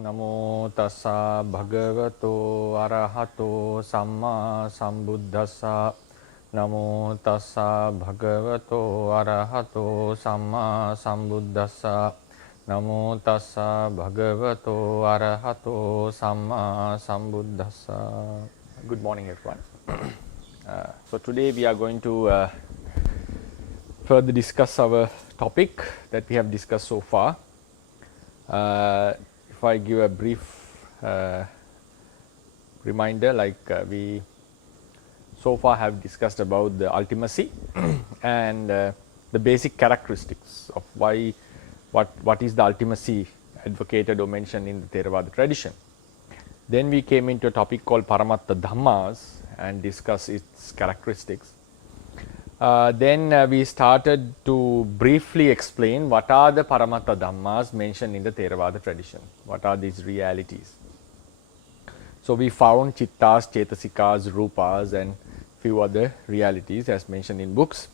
Namo tassa bhagavato arahato samma sambuddhassa. Namo tassa bhagavato arahato samma sambuddhassa. Namo tassa bhagavato arahato samma sambuddhassa. Good morning, everyone. So today we are going to further discuss our topic that we have discussed so far. If I give a brief reminder, like we so far have discussed about the ultimacy and the basic characteristics of what is the ultimacy advocated or mentioned in the Theravada tradition. Then we came into a topic called Paramatthadhammas and discussed its characteristics. Then we started to briefly explain what are the Paramatthadhammas mentioned in the Theravada tradition. What are these realities? So we found chittas, cetasikas, rupas and few other realities as mentioned in books.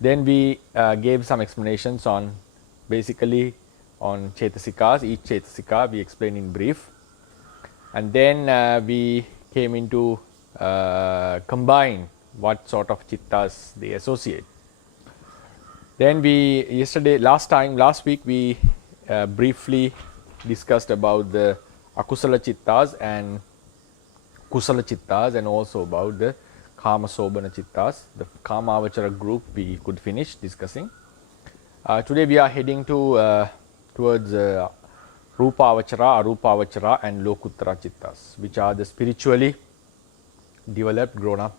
Then we gave some explanations on basically on cetasikas. Each cetasika we explained in brief. And then we came into combine what sort of chittas they associate. Then we last week we briefly discussed about the akusala chittas and kusala chittas and also about the kama sobana chittas. The kama avachara group we could finish discussing. Today we are heading to towards rupa avachara, arupa avachara and lokuttara chittas, which are the spiritually developed grown up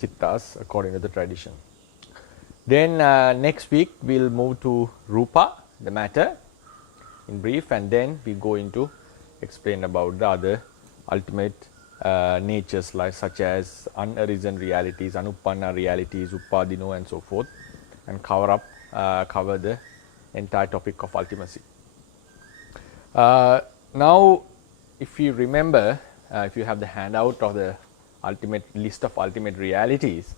chittas according to the tradition. Then next week we will move to rupa, the matter in brief, and then we go into explain about the other ultimate natures like such as unarisen realities, anupanna realities, upadino and so forth, and cover the entire topic of ultimacy. Now if you remember, if you have the handout of the ultimate list of ultimate realities,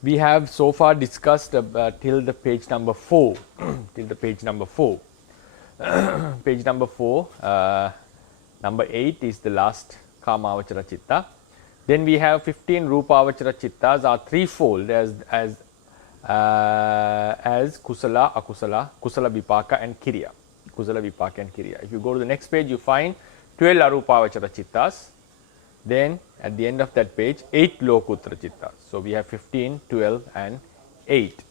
we have so far discussed till the page number 4 till the page number 4 page number 4 number 8 is the last kama avachara chitta. Then we have 15 rupa avachara chittas are threefold as kusala, akusala, kusala vipaka and kiriya. Kusala vipaka and kiriya. If you go to the next page, you find 12 arupa avachara chittas. Then at the end of that page 8 lokuttara chittas. So we have 15, 12 and 8.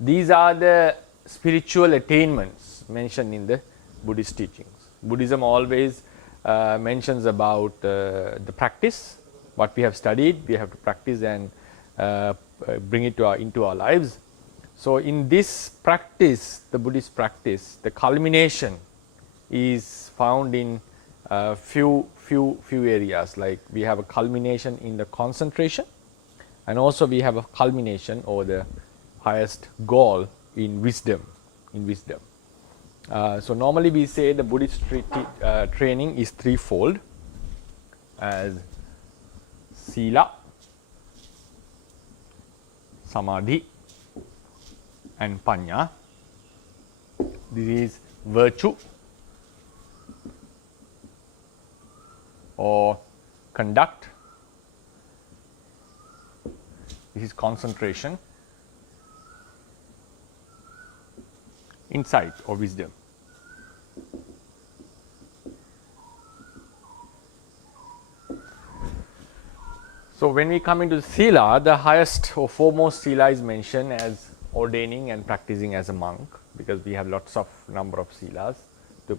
These are the spiritual attainments mentioned in the Buddhist teachings. Buddhism always mentions about the practice, what we have studied, we have to practice and bring it into our lives. So in this practice, the Buddhist practice, the culmination is found in few areas, like we have a culmination in the concentration and also we have a culmination or the highest goal in wisdom. So normally we say the Buddhist training is threefold as sila, samadhi and panya. This is virtue or conduct. This is concentration, insight or wisdom. So when we come into the sila, the highest or foremost sila is mentioned as ordaining and practicing as a monk, because we have lots of number of silas to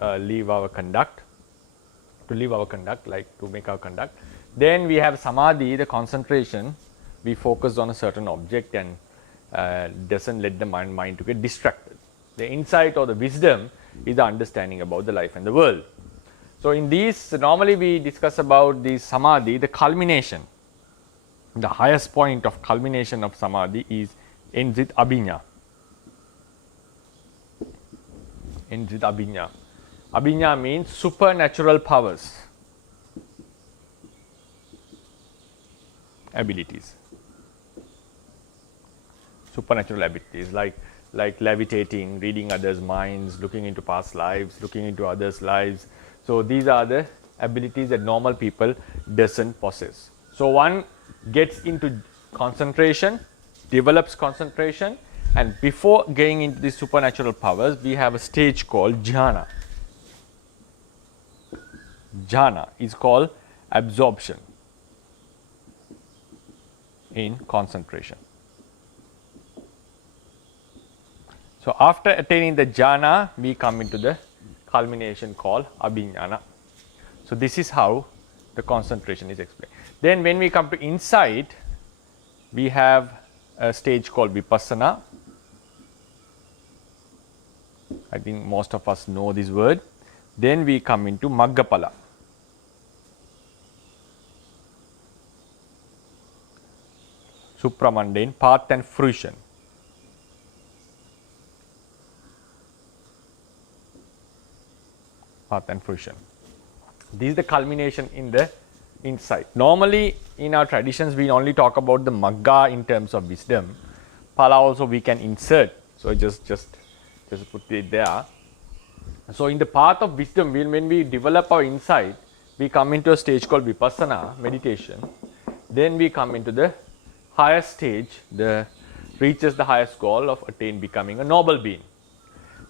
live our conduct. Like to make our conduct. Then we have samadhi, the concentration. We focus on a certain object and doesn't let the mind to get distracted. The insight or the wisdom is the understanding about the life and the world. So in these, normally we discuss about the samadhi, the culmination. The highest point of culmination of samadhi is enjit abhinya. Enjit abhinya. Abhinya means supernatural powers, abilities. Supernatural abilities like like levitating, reading others' minds, looking into past lives, looking into others' lives. So these are the abilities that normal people doesn't possess. So one gets into concentration, develops concentration, and before getting into the supernatural powers, we have a stage called jhana. Jhana is called absorption in concentration. So after attaining the jhana, we come into the culmination called abhiññāna. So this is how the concentration is explained. Then when we come to insight, we have a stage called vipassana. I think most of us know this word. Then we come into maggapala. Supramundane, path and fruition. Path and fruition. This is the culmination in the insight. Normally in our traditions we only talk about the magga in terms of wisdom. Pala also we can insert. So just put it there. So in the path of wisdom, when we develop our insight, we come into a stage called vipassana, meditation. Then we come into the highest stage, reaches the highest goal of becoming a noble being.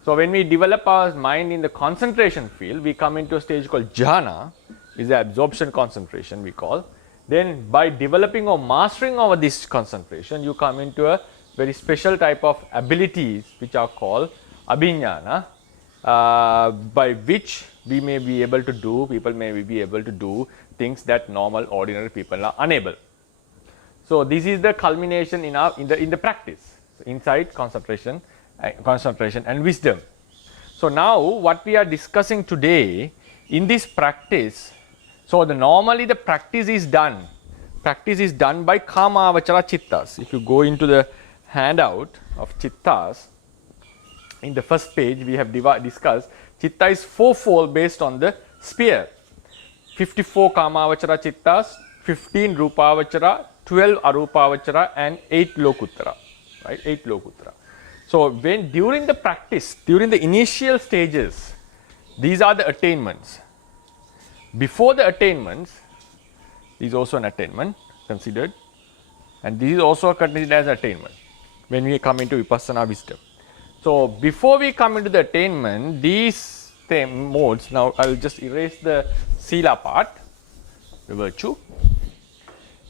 So when we develop our mind in the concentration field, we come into a stage called jhana, is the absorption concentration we call. Then by developing or mastering over this concentration, you come into a very special type of abilities which are called abhiññāna, by which we may be able to do, people may be able to do things that normal ordinary people are unable. So this is the culmination in the practice. So insight, concentration and wisdom. So now what we are discussing today in this practice, so normally the practice is done by kamavachara chittas. If you go into the handout of chittas, in the first page we have discussed chitta is fourfold based on the sphere. 54 kamavachara chittas, 15 rupavachara, 12 arupavachara and 8 lokuttara, right? 8 lokuttara. So when during the practice, during the initial stages, these are the attainments. Before the attainments, this is also an attainment considered, and this is also considered as attainment when we come into vipassana wisdom. So before we come into the attainment, these modes, now I will just erase the sila part, the virtue.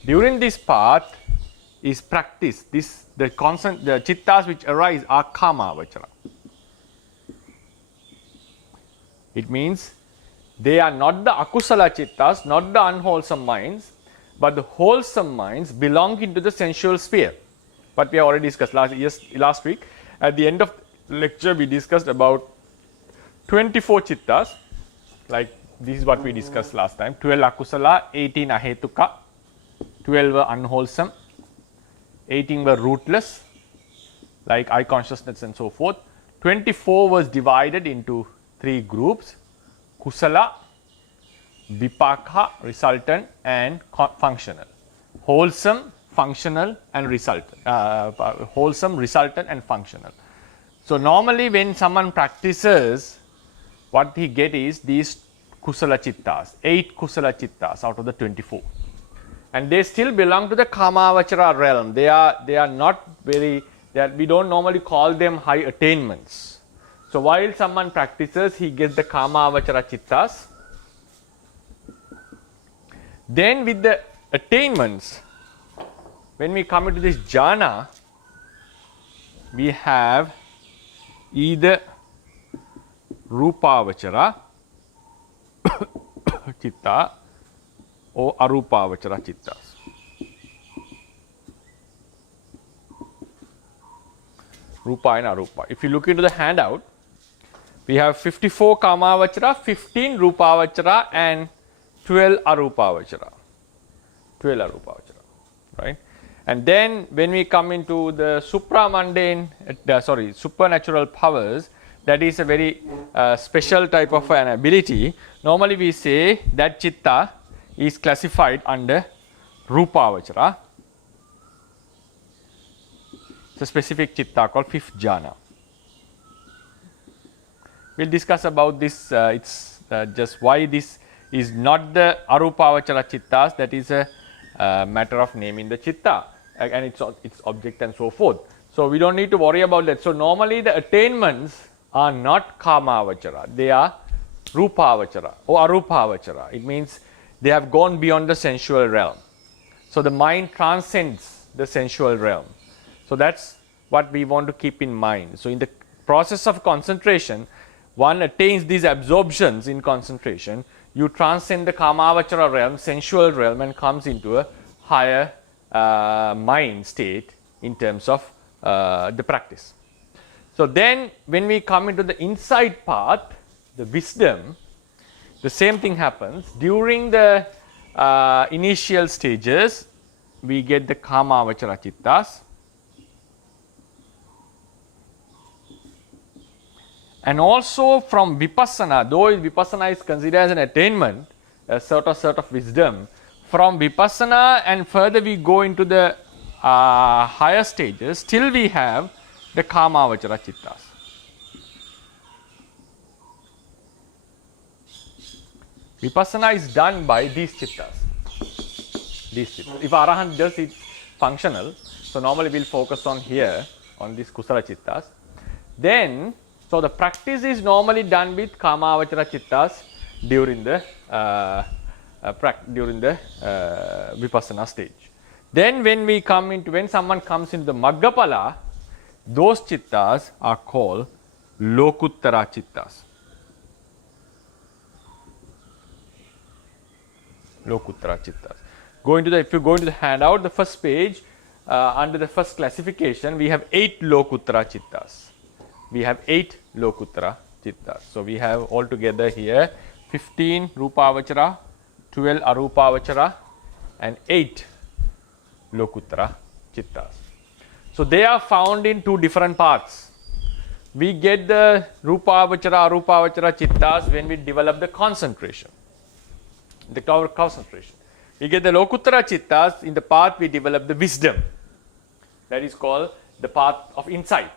During this part is practice. The chittas which arise are kamavachara. It means they are not the akusala chittas, not the unwholesome minds, but the wholesome minds belonging to the sensual sphere. But we have already discussed last week. At the end of the lecture, we discussed about 24 chittas. Like this is what we discussed last time. 12 akusala, 18 ahetuka, 12 were unwholesome, 18 were rootless, like eye consciousness and so forth. 24 was divided into 3 groups: kusala, vipaka, resultant, and functional. Wholesome, functional, and resultant. Wholesome, resultant, and functional. So normally when someone practices, what he get is these kusala chittas, 8 kusala chittas out of the 24. And they still belong to the kamavachara realm. They are not very, we don't normally call them high attainments. So while someone practices, he gets the kamavachara chittas. Then with the attainments, when we come into this jhana, we have either rupavachara chitta or arupavachara chittas. Rupa and arupa. If you look into the handout, we have 54 kamavachara, 15 rupavachara and 12 arupavachara. 12 arupavachara, right? And then when we come into the supernatural powers, that is a very special type of an ability. Normally we say that chitta is classified under rupavachara. It's a specific chitta called fifth jhana. we'll discuss about this. It's just why this is not the arupavachara chittas, that is a matter of naming the chitta and its object and so forth. So we don't need to worry about that. So normally the attainments are not kamavachara, they are rupavachara or arupavachara. It means they have gone beyond the sensual realm. So the mind transcends the sensual realm. So that's what we want to keep in mind. So in the process of concentration, one attains these absorptions in concentration. You transcend the kamavachara realm, sensual realm, and comes into a higher mind state in terms of the practice. So then when we come into the insight path, the wisdom, the same thing happens. During the initial stages, we get the kamavachara chittas. And also from vipassana, though vipassana is considered as an attainment, a sort of wisdom, from vipassana and further we go into the higher stages, still we have the kamavachara chittas. Vipassana is done by these chittas. If Arahant does it functional, so normally we'll focus on here, on these kusala chittas. Then, so the practice is normally done with kamavachara chittas during the vipassana stage. Then when someone comes into the Maggapala, those chittas are called lokuttara chittas. Lokuttara chittas. If you go into the handout, the first page, under the first classification, we have 8 lokuttara chittas. We have 8 lokuttara chittas. So we have altogether here 15 rupavachara, 12 arupavachara, and 8 lokuttara chittas. So they are found in 2 different paths. We get the rupavachara, arupavachara chittas when we develop the concentration. We get the lokuttara chittas in the path we develop the wisdom. That is called the path of insight.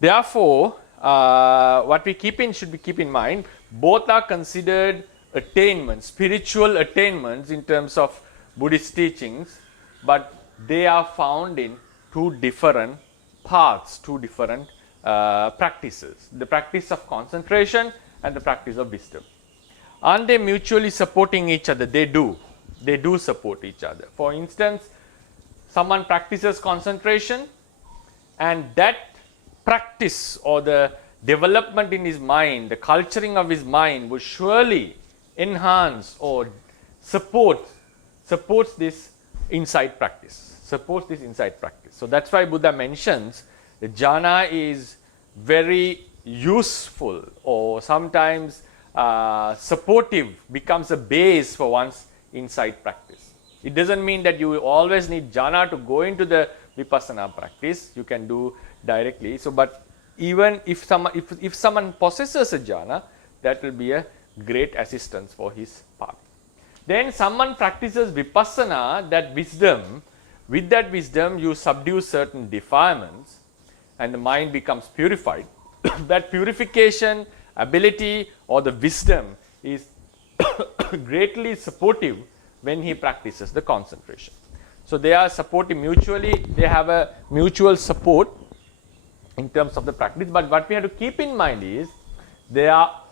Therefore, what we should keep in mind, both are considered attainments, spiritual attainments in terms of Buddhist teachings, but they are found in 2 different paths, 2 different practices. The practice of concentration and the practice of wisdom. Aren't they mutually supporting each other? They do. They do support each other. For instance, someone practices concentration, and that practice or the development in his mind, the culturing of his mind would surely enhance or supports this insight practice. So that's why Buddha mentions the jhana is very useful, or sometimes supportive, becomes a base for one's insight practice. It doesn't mean that you always need jhana to go into the vipassana practice. You can do directly. So, but even if someone possesses a jhana, that will be a great assistance for his path. Then someone practices vipassana, that wisdom. With that wisdom, you subdue certain defilements, and the mind becomes purified. That purification ability or the wisdom is greatly supportive when he practices the concentration. So they are supportive mutually, they have a mutual support in terms of the practice, but what we have to keep in mind is they are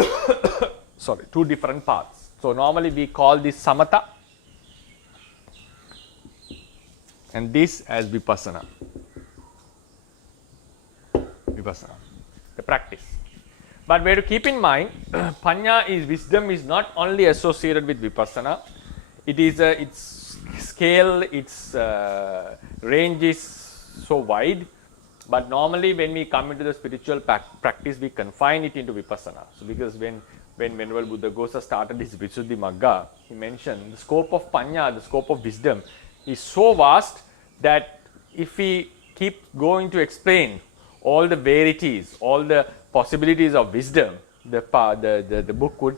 2 different paths. So normally we call this samatha and this as vipassana, the practice. But we have to keep in mind, wisdom is not only associated with vipassana. It is its scale, its range is so wide. But normally, when we come into the spiritual practice, we confine it into vipassana. So, because when Venerable Buddhaghosa started his Visuddhi Magga, he mentioned the scope of panya, the scope of wisdom, is so vast that if we keep going to explain all the verities, all the possibilities of wisdom, the book would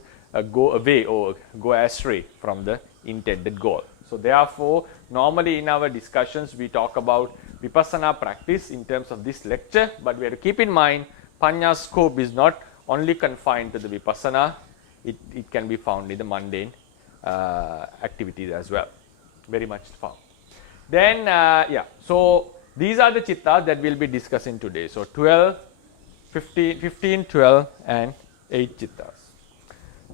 go away or go astray from the intended goal. So therefore, normally in our discussions we talk about vipassana practice in terms of this lecture, but we have to keep in mind Panya scope is not only confined to the vipassana, it can be found in the mundane activities as well, very much found. Then, so these are the chittas that we'll be discussing today. So 12, 15, 12 and 8 chittas.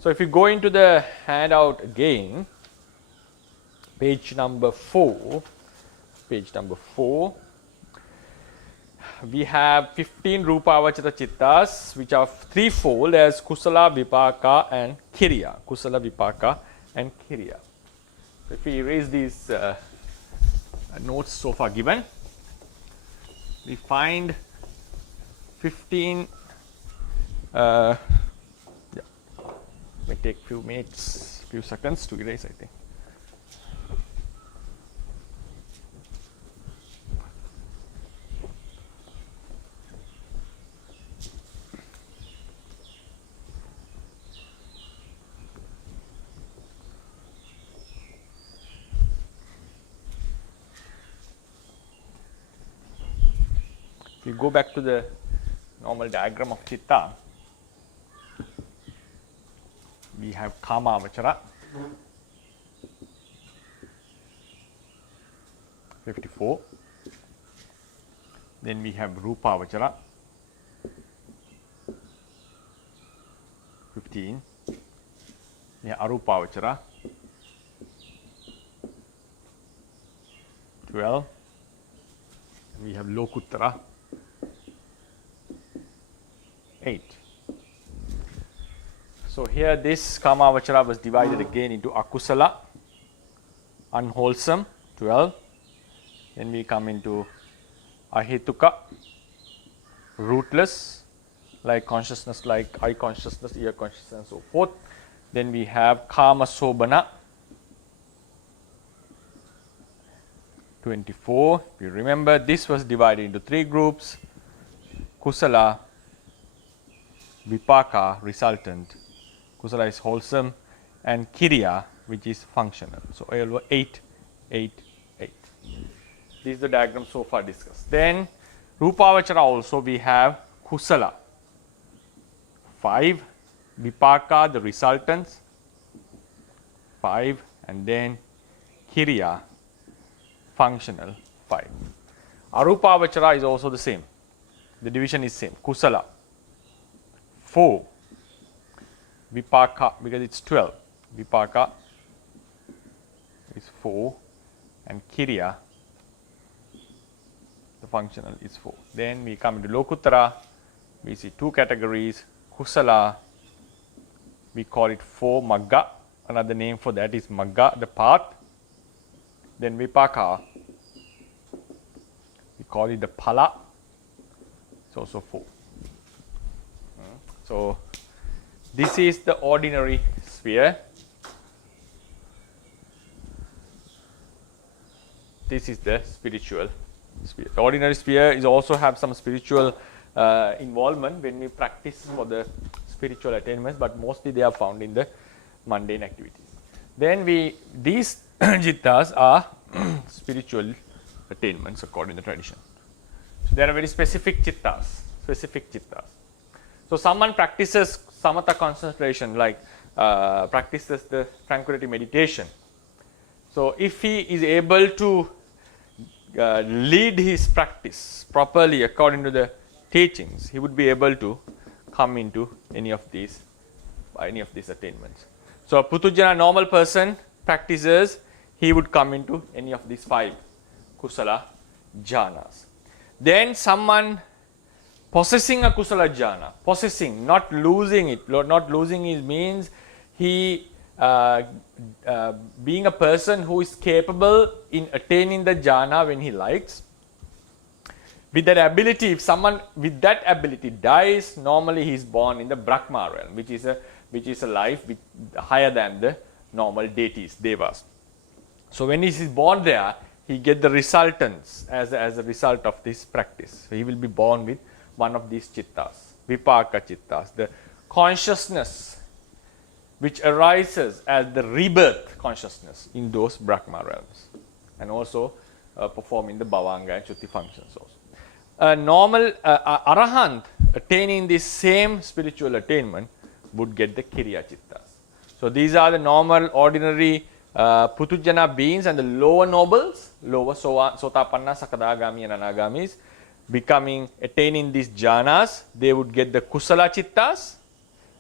So if you go into the handout again, page number 4, we have 15 Rupavachara chittas, which are threefold as Kusala, Vipaka and Kiriya. Kusala, Vipaka and Kiriya. So if we erase these notes so far given, we find 15, may take few minutes, few seconds to erase, I think. If you go back to the normal diagram of chitta, we have Kama Vachara, 54. Then we have Rupa Vachara, 15. We have Arupa Vachara, 12. We have Lokuttara, 8. So here this Kama Vachara was divided again into Akusala, unwholesome, 12. Then we come into Ahetuka, rootless, like consciousness, like eye consciousness, ear consciousness and so forth. Then we have Kama Sobana, 24. If you remember, this was divided into 3 groups: Kusala, Vipaka, resultant. Kusala is wholesome, and Kiriya, which is functional. So 8, 8, 8. This is the diagram so far discussed. Then Rupavachara also we have Kusala, 5, Vipaka, the resultants, 5, and then Kiriya, functional, 5. Arupavachara is also the same. The division is same. Kusala, 4. Vipaka, because it's 12. Vipaka is 4, and Kiriya, the functional, is 4. Then we come into Lokuttara. We see 2 categories. Kusala, we call it 4 Magga. Another name for that is Magga, the path. Then Vipaka, we call it the Phala. It's also 4. So this is the ordinary sphere. This is the spiritual sphere. The ordinary sphere is also have some spiritual involvement when we practice for the spiritual attainments, but mostly they are found in the mundane activities. Then these jittas are spiritual attainments according to the tradition. So there are very specific chittas. So someone practices samatha concentration, like practices the tranquility meditation. So if he is able to lead his practice properly according to the teachings, he would be able to come into any of these attainments. So a Putujana normal person practices, he would come into any of these 5 kusala jhanas. Then someone possessing a kusala jhana, possessing, not losing it. Not losing it means he being a person who is capable in attaining the jhana when he likes. With that ability, if someone with that ability dies, normally he is born in the Brahma realm, which is a life higher than the normal deities, devas. So when he is born there, he gets the resultants as a result of this practice. So he will be born with one of these chittas, vipaka chittas, the consciousness which arises as the rebirth consciousness in those Brahma realms, and also performing the bhavanga and chutti functions also. A normal arahant, a attaining this same spiritual attainment would get the Kiriya Chittas. So these are the normal, ordinary Putujjana beings and the lower nobles, lower Sotapanna, Sakadagami and Anagamis, attaining these jhanas, they would get the Kusala Chittas.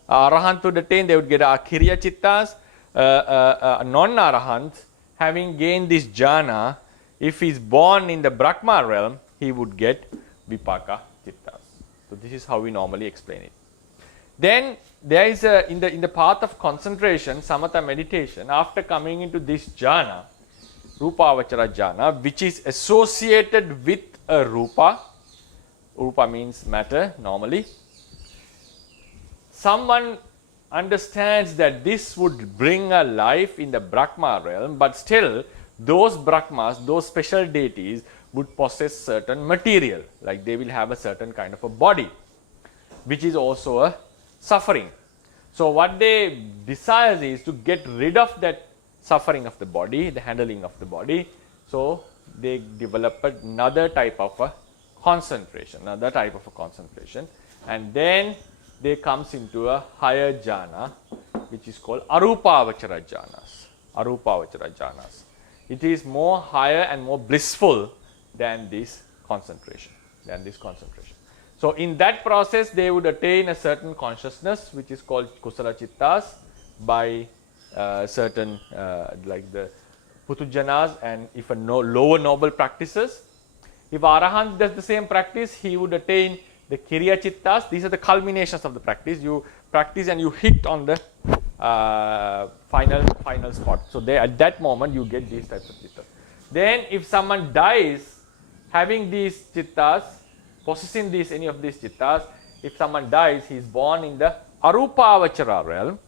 Arahant would attain, they would get Kiriya Chittas. Non-Arahant, having gained this jhana, if he is born in the Brahma realm, he would get Vipaka Chittas. So this is how we normally explain it. Then there is in the path of concentration, samatha meditation, after coming into this jhana, Rupavachara jhana, which is associated with a rupa. Rupa means matter normally. Someone understands that this would bring a life in the Brahma realm, but still those Brahmas, those special deities would possess certain material, like they will have a certain kind of a body, which is also a suffering. So what they desire is to get rid of that suffering of the body, the handling of the body. So they develop another type of a concentration, and then they comes into a higher jhana, which is called Arupavachara jhanas. It is more higher and more blissful than this concentration. So in that process, they would attain a certain consciousness, which is called Kusala Chittas, by certain like the Putujjanas, and if a lower noble practices. If Arahant does the same practice, he would attain the Kiriya Chittas. These are the culminations of the practice. You practice and you hit on the final spot. So there, at that moment, you get these types of Chittas. Then if someone dies having these Chittas, possessing any of these Chittas, if someone dies, he is born in the Arupavachara realm,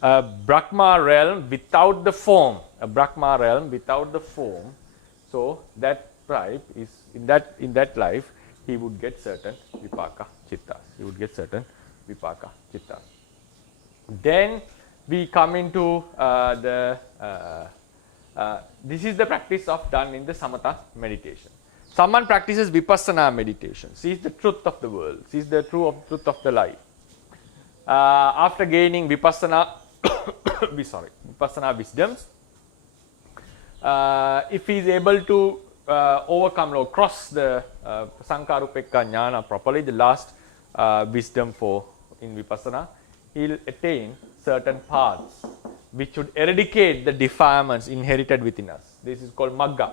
a Brahma realm without the form, So that tribe is in that life, he would get certain Vipaka Chittas. Then we come into this is the practice done in the Samatha meditation. Someone practices Vipassana meditation, sees the truth of the world, sees the truth of the life. After gaining Vipassana wisdoms, if he is able to overcome or cross the Sankarupeka Jnana properly, the last wisdom in Vipassana, he will attain certain paths which would eradicate the defilements inherited within us. This is called Magga.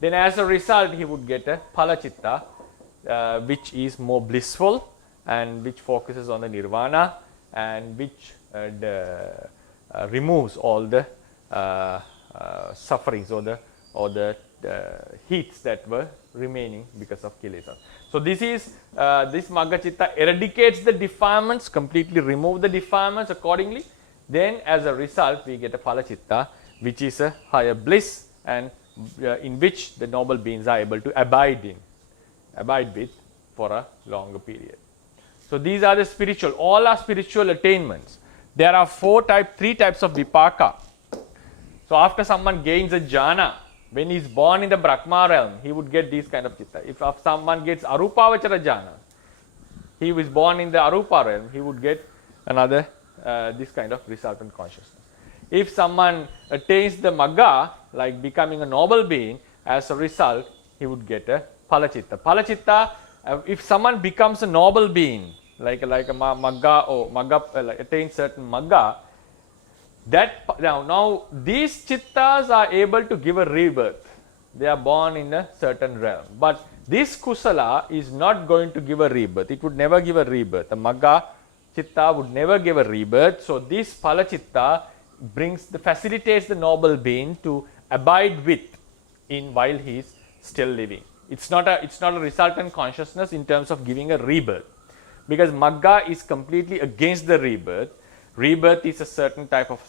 Then as a result, he would get a Palachitta, which is more blissful and which focuses on the Nirvana and which removes all the sufferings or the heats that were remaining because of kilesa. So this Magga Chitta eradicates the defilements, completely remove the defilements accordingly. Then as a result, we get a Palachitta, which is a higher bliss, and in which the noble beings are able to abide with for a longer period. So these are the spiritual, all are spiritual attainments. There are three types of Vipaka. So after someone gains a jhana, when he is born in the Brahma realm, he would get these kind of chitta. If someone gets Arupavachara jhana, he was born in the Arupa realm, he would get another this kind of resultant consciousness. If someone attains the Magga, like becoming a noble being, as a result, he would get a Palachitta. Palachitta, if someone becomes a noble being, like a Magga or Magga, attains certain Magga, now these Chittas are able to give a rebirth. They are born in a certain realm. But this Kusala is not going to give a rebirth. It would never give a rebirth. The Magga Chitta would never give a rebirth. So this Palachitta facilitates the noble being to abide with while he is still living. It's not a resultant consciousness in terms of giving a rebirth, because Magga is completely against the rebirth. Rebirth is a certain type of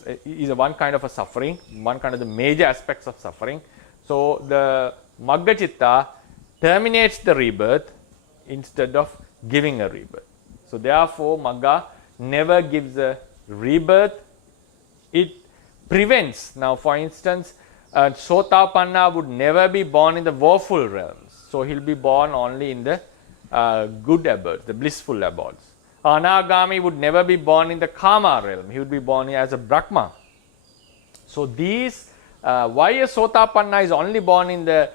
one kind of a suffering, one kind of the major aspects of suffering. So the Magga Chitta terminates the rebirth instead of giving a rebirth. So therefore Magga never gives a rebirth. It prevents. Now for instance, Sotapanna would never be born in the woeful realms. So he'll be born only in the good abodes, the blissful abodes. Anagami would never be born in the Kama realm, he would be born as a Brahma. So these, why a Sotapanna is only born in the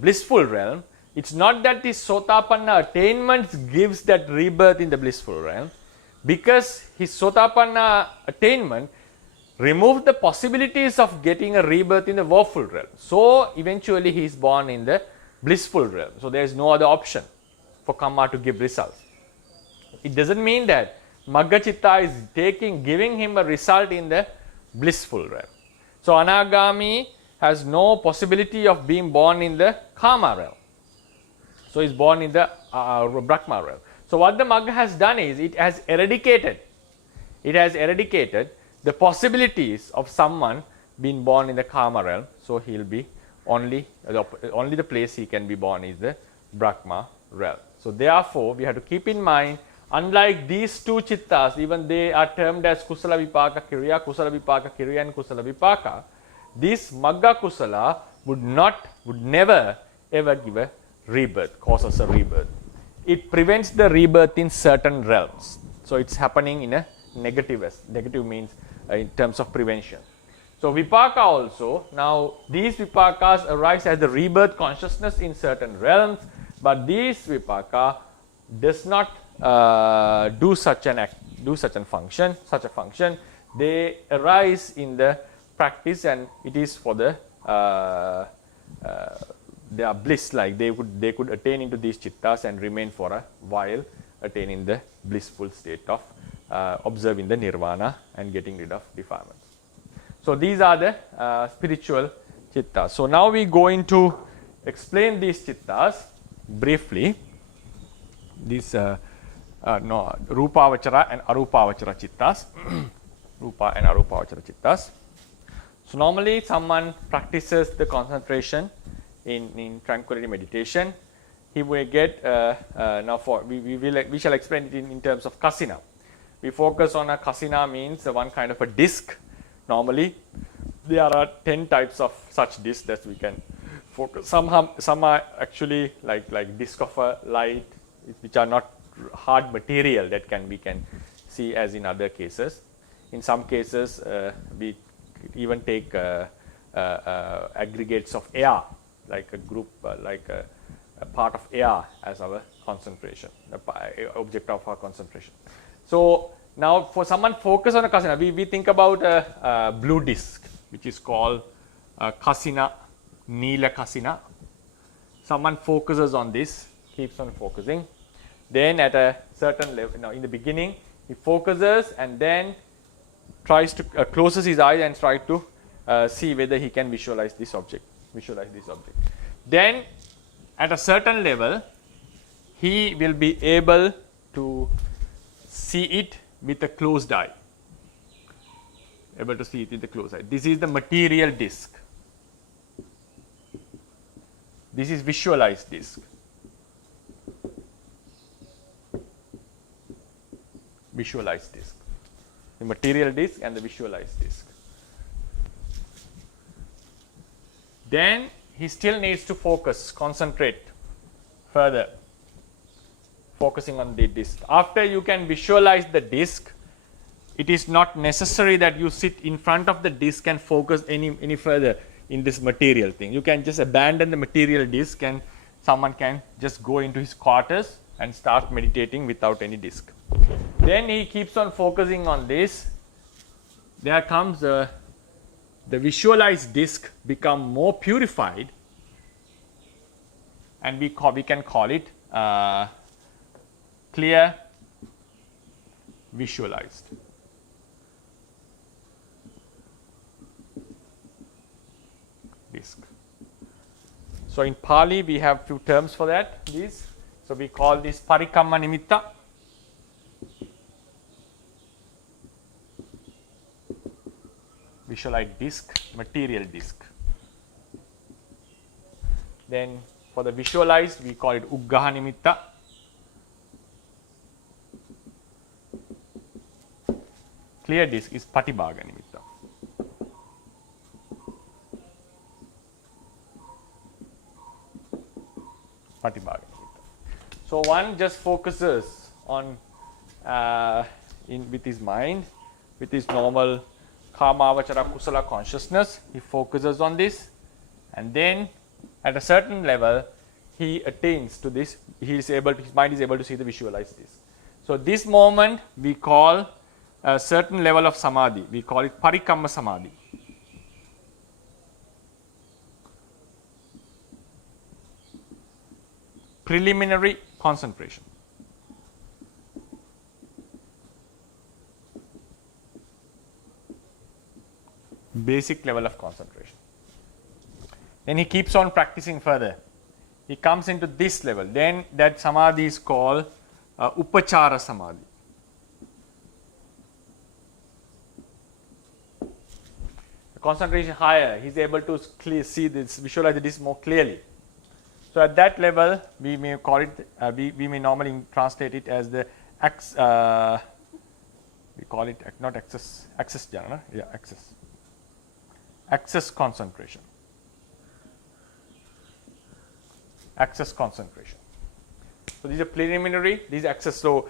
blissful realm, it's not that the Sotapanna attainments gives that rebirth in the blissful realm, because his Sotapanna attainment removes the possibilities of getting a rebirth in the woeful realm. So eventually he is born in the blissful realm. So there is no other option for Karma to give results. It doesn't mean that Magga Chitta is giving him a result in the blissful realm. So Anagami has no possibility of being born in the Kama realm. So he is born in the Brahma realm. So what the Magga has done is it has eradicated the possibilities of someone being born in the Kama realm. So he will be only the place he can be born is the Brahma realm. So therefore we have to keep in mind, unlike these two chittas, even they are termed as Kusala Vipaka Kriya and Kusala Vipaka, this Magga Kusala would never ever give a rebirth, causes a rebirth. It prevents the rebirth in certain realms. So it's happening in a negative means in terms of prevention. So Vipaka also, now these Vipakas arise as the rebirth consciousness in certain realms, but these Vipaka does not do such a function. They arise in the practice, and it is for the their bliss, like they could attain into these chittas and remain for a while, attaining the blissful state of observing the nirvana and getting rid of defilements. So these are the spiritual chittas. So now we go into explain these chittas briefly. These Rupavachara and Arupavachara chittas. Rupa and Arupavachara chittas. So normally someone practices the concentration in tranquility meditation. He will get we shall explain it in terms of kasina. We focus on a kasina, means one kind of a disc. Normally there are 10 types of such discs that we can focus. Some are actually like disc of a light, which are not hard material that we can see as in other cases. In some cases we even take aggregates of air, like a group, like a part of air as our concentration, object of our concentration. So now for someone focus on a kasina, we think about a blue disc, which is called kasina, Neela kasina. Someone focuses on this, keeps on focusing. Then at a certain level, in the beginning, he focuses and then tries to closes his eyes and tries to see whether he can visualize this object. Then at a certain level, he will be able to see it with a closed eye. This is the material disc. This is visualized disc. The material disc and the visualized disc. Then he still needs to focus, concentrate further, focusing on the disc. After you can visualize the disc, it is not necessary that you sit in front of the disc and focus any further in this material thing. You can just abandon the material disc and someone can just go into his quarters and start meditating without any disc. Then he keeps on focusing on this. There comes the visualized disc become more purified, and we can call it clear visualized. Disc. So in Pali we have few terms for that. These. So we call this parikamma nimitta. Visualized disc, material disc. Then for the visualized we call it uggaha nimitta. Clear disc is patibhaga nimitta. So one just focuses on with his mind, with his normal Kamavachara Kusala consciousness, he focuses on this, and then at a certain level he attains to this, his mind is able to see the visualize this. So this moment we call a certain level of samadhi, we call it Parikamma Samadhi. Preliminary concentration. Basic level of concentration. Then he keeps on practicing further. He comes into this level. Then that samadhi is called Upachara Samadhi. The concentration higher, he is able to see this, visualize this more clearly. So at that level, we may call it, we may normally translate it as the we call it not access jhana, yeah, access concentration. Access concentration. So these are preliminary, these access. So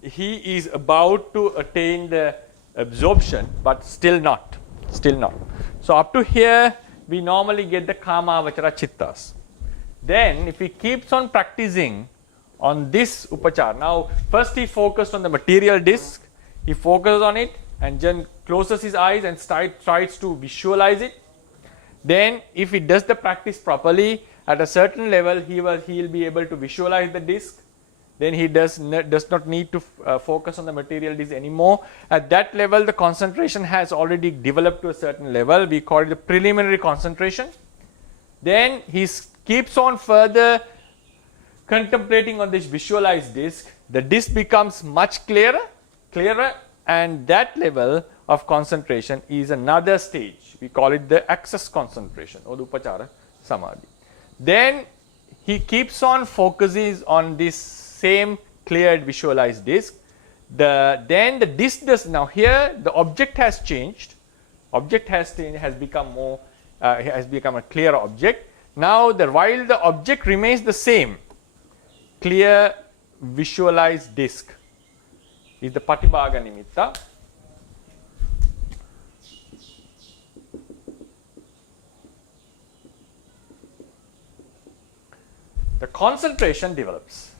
he is about to attain the absorption, but still not. So up to here, we normally get the Kamavachara Chittas. Then if he keeps on practicing on this upachara, now first he focused on the material disc, he focuses on it and then closes his eyes and tries to visualize it. Then if he does the practice properly, at a certain level he will be able to visualize the disc. Then he does not need to focus on the material disc anymore. At that level the concentration has already developed to a certain level, we call it the preliminary concentration. Then he keeps on further contemplating on this visualized disc. The disc becomes much clearer, and that level of concentration is another stage. We call it the access concentration or the Upachara Samadhi. Then he keeps on focusing on this same cleared visualized disc. Then the disc does, now here the object has changed. Object has become more, has become a clear object. Now while the object remains the same, clear visualized disc is the Patibhaga Nimitta. The concentration develops.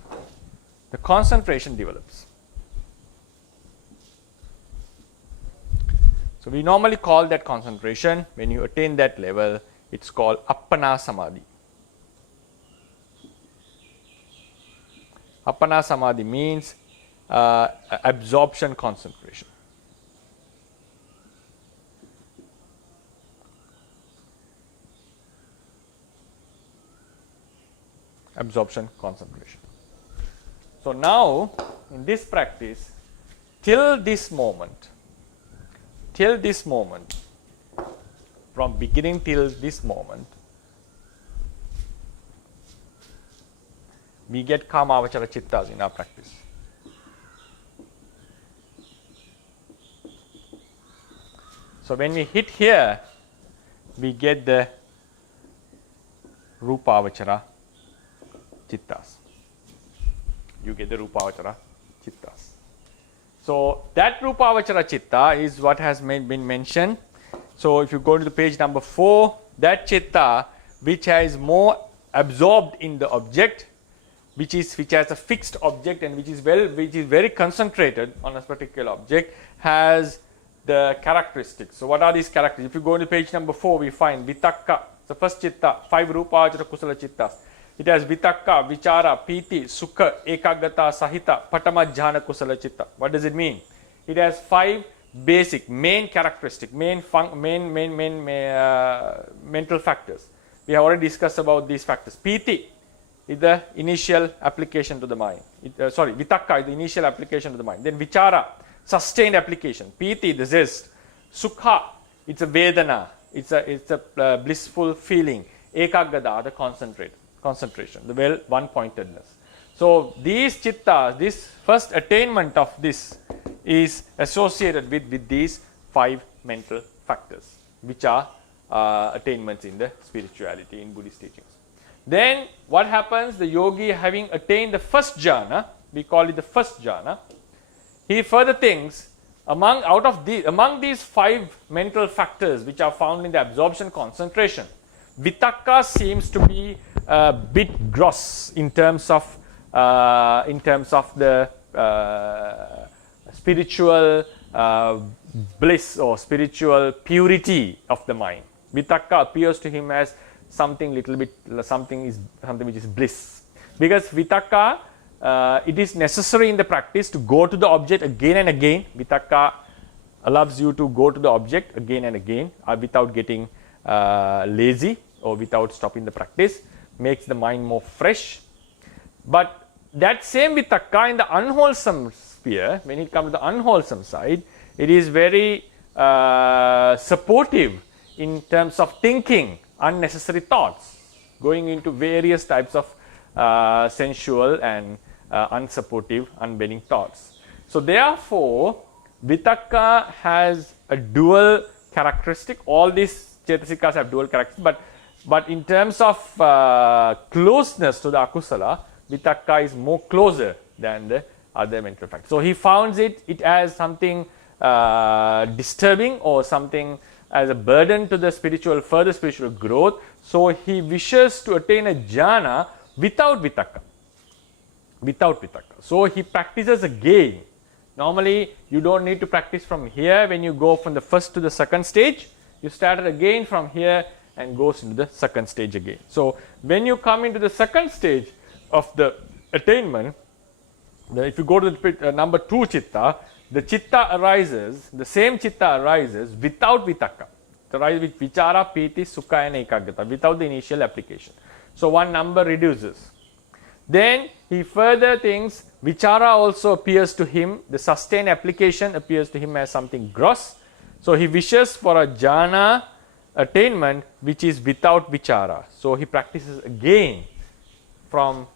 So we normally call that concentration, when you attain that level, it's called Appana Samadhi. Appana Samadhi means absorption concentration. Absorption concentration. So now in this practice, till this moment, from beginning till this moment, we get Kamavachara Chittas in our practice. So when we hit here, we get the Rupavachara Chittas. You get the Rupavachara Chittas. So that Rupavachara Chitta is what has been mentioned. So if you go to the page number 4, that Chitta which has more absorbed in the object, which has a fixed object and which is very concentrated on a particular object, has the characteristics. So what are these characteristics? If you go to page number 4, we find Vitakka, the first Chitta, 5 Rupavachara Kusala Chittas. It has Vitakka, Vichara, Piti, Sukha, Ekagata, Sahita, Patamajjhana Kusala Chitta. What does it mean? It has 5 basic main characteristics, main mental factors. We have already discussed about these factors. Piti is the initial application to the mind. Vitakka is the initial application to the mind. Then Vichara, sustained application. Piti, the zest. Sukha, it's a Vedana, it's a blissful feeling. Ekagata, the concentration, the one-pointedness. So these chittas, this first attainment of this is associated with these 5 mental factors, which are attainments in the spirituality, in Buddhist teachings. Then what happens? The yogi, having attained the first jhana, we call it the first jhana, he further thinks, among these 5 mental factors which are found in the absorption concentration, vitakka seems to be a bit gross in terms of the spiritual bliss or spiritual purity of the mind. Vitakka appears to him as something which is bliss, because vitakka, it is necessary in the practice to go to the object again and again. Vitakka allows you to go to the object again and again without getting lazy or without stopping the practice, makes the mind more fresh. But that same vitakka in the unwholesome sphere, when it comes to the unwholesome side, it is very supportive in terms of thinking unnecessary thoughts, going into various types of sensual and unsupportive, unbending thoughts. So therefore, vitakka has a dual characteristic. All these cetasikas have dual characteristics, but in terms of closeness to the akusala, vitakka is more closer than the other mental factors. So he finds it as something disturbing or something as a burden to the further spiritual growth. So he wishes to attain a jhana without vitakka. So he practices again. Normally you don't need to practice from here. When you go from the first to the second stage, you started again from here and goes into the second stage again. So when you come into the second stage of the attainment, if you go to the number 2 chitta, the same chitta arises without vitakka. It arises with vichara, piti, sukha and ekaggata, without the initial application. So one number reduces. Then he further thinks vichara also appears to him, the sustained application appears to him as something gross. So he wishes for a jhana attainment which is without vichara. So he practices again from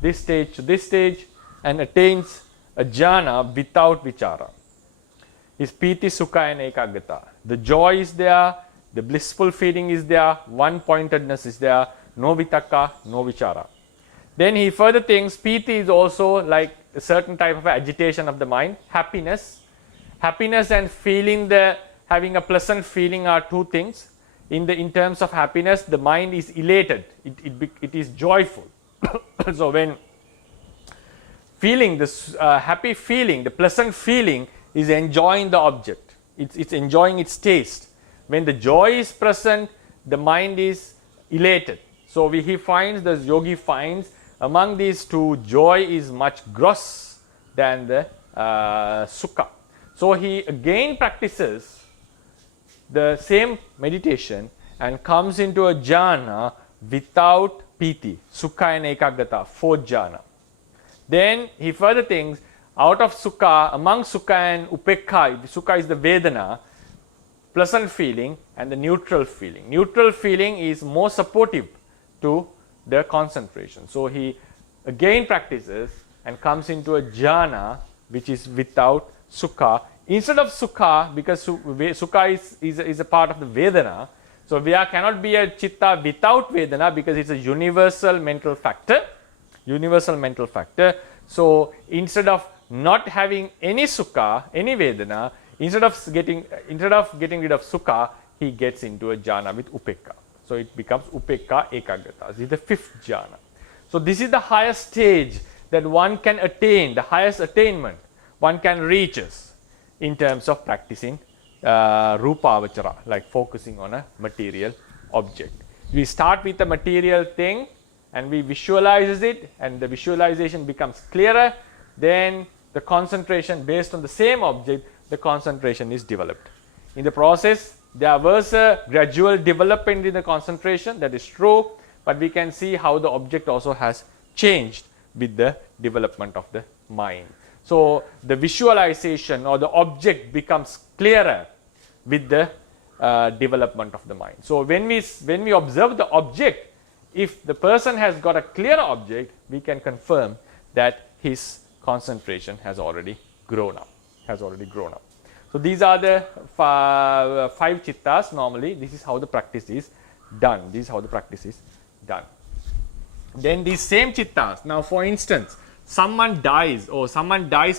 this stage to this stage and attains a jhana without vichara. His piti, sukha and ekaggata. The joy is there, the blissful feeling is there, one-pointedness is there, no vitakka, no vichara. Then he further thinks piti is also like a certain type of agitation of the mind. Happiness and having a pleasant feeling are two things. In terms of happiness, the mind is elated, it is joyful. So when feeling this happy feeling, the pleasant feeling is enjoying the object, it's enjoying its taste. When the joy is present, the mind is elated. So the yogi finds among these two, joy is much gross than the sukha. So he again practices the same meditation and comes into a jhana without piti, sukha and ekaggata, 4th jhana. Then he further thinks, out of sukha, among sukha and upekha, sukha is the vedana, pleasant feeling and the neutral feeling. Neutral feeling is more supportive to the concentration. So he again practices and comes into a jhana which is without sukha. Instead of sukha, because sukha is a part of the vedana, so there cannot be a chitta without vedana because it's a universal mental factor. So instead of not having any sukha, any vedana, instead of getting rid of sukha, he gets into a jhana with upekka. So it becomes upekka ekaggata. This is the 5th jhana. So this is the highest stage that one can attain, the highest attainment one can reach in terms of practicing rupavachara, like focusing on a material object. We start with a material thing and we visualize it, and the visualization becomes clearer. Then the concentration based on the same object, the concentration is developed. In the process, there was a gradual development in the concentration, that is true, but we can see how the object also has changed with the development of the mind. So the visualization or the object becomes clearer with the development of the mind. So when we observe the object, if the person has got a clear object, we can confirm that his concentration has already grown up. So these are the 5 chittas. Normally, this is how the practice is done. then these same chittas, now for instance, someone dies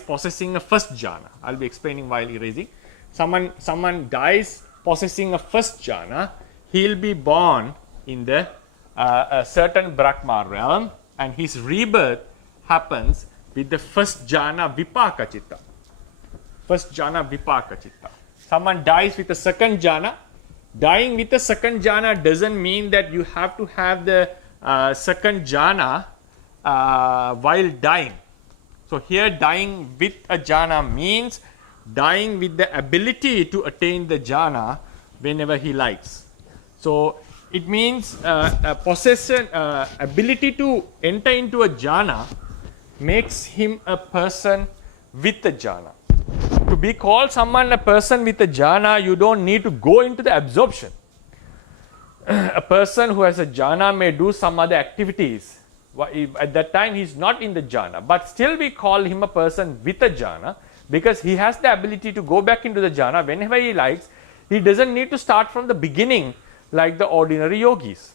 possessing a first jhana. I'll be explaining while erasing. Someone dies possessing a first jhana, he'll be born in the a certain Brahma realm, and his rebirth happens with the first jhana vipaka chitta. First jhana vipaka chitta. Someone dies with a second jhana. Dying with a second jhana doesn't mean that you have to have the second jhana while dying. So here dying with a jhana means dying with the ability to attain the jhana whenever he likes. So it means possession, ability to enter into a jhana makes him a person with a jhana. To be called someone a person with a jhana, you don't need to go into the absorption. A person who has a jhana may do some other activities. At that time he is not in the jhana, but still we call him a person with a jhana because he has the ability to go back into the jhana whenever he likes. He doesn't need to start from the beginning like the ordinary yogis.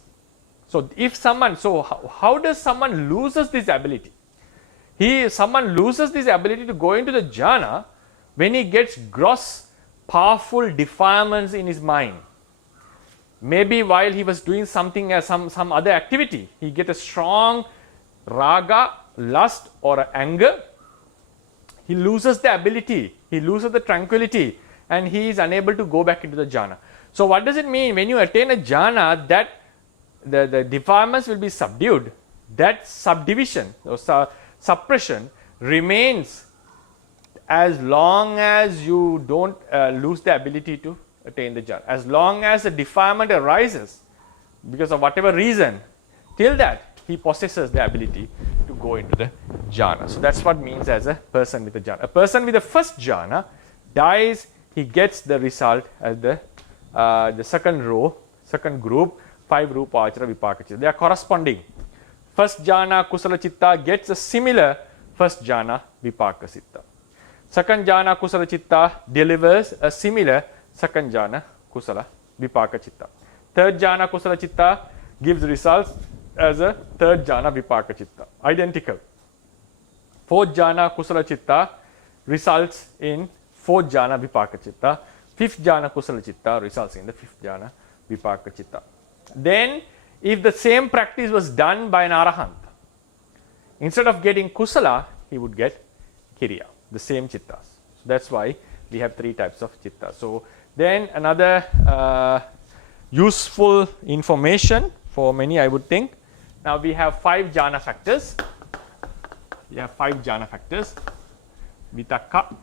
So if someone, how does someone loses this ability? Someone loses this ability to go into the jhana when he gets gross, powerful defilements in his mind. Maybe while he was doing something as some other activity, he gets a strong raga, lust or anger. He loses the ability, he loses the tranquility, and he is unable to go back into the jhana. So what does it mean when you attain a jhana that the defilements will be subdued? That subdivision or suppression remains as long as you don't lose the ability to attain the jhana. As long as the defilement arises because of whatever reason, till that he possesses the ability to go into the jhana. So that's what means as a person with a jhana. A person with the first jhana dies, he gets the result as the second row, second group, 5 rupa achara vipaka chitta. They are corresponding. First jhana kusala chitta gets a similar first jhana vipaka chitta. Second jhana kusala chitta delivers a similar second jhana kusala vipaka chitta. Third jhana kusala chitta gives results as a third jhana vipaka chitta. Identical. Fourth jhana kusala chitta results in fourth jhana vipaka chitta. Fifth jhana kusala chitta results in the fifth jhana vipaka chitta. Then if the same practice was done by an arahant, instead of getting kusala, he would get kiriya, the same chittas. So that's why we have 3 types of chitta. So then another useful information for many, I would think. Now we have 5 jhana factors. We have 5 jhana factors: vitakka,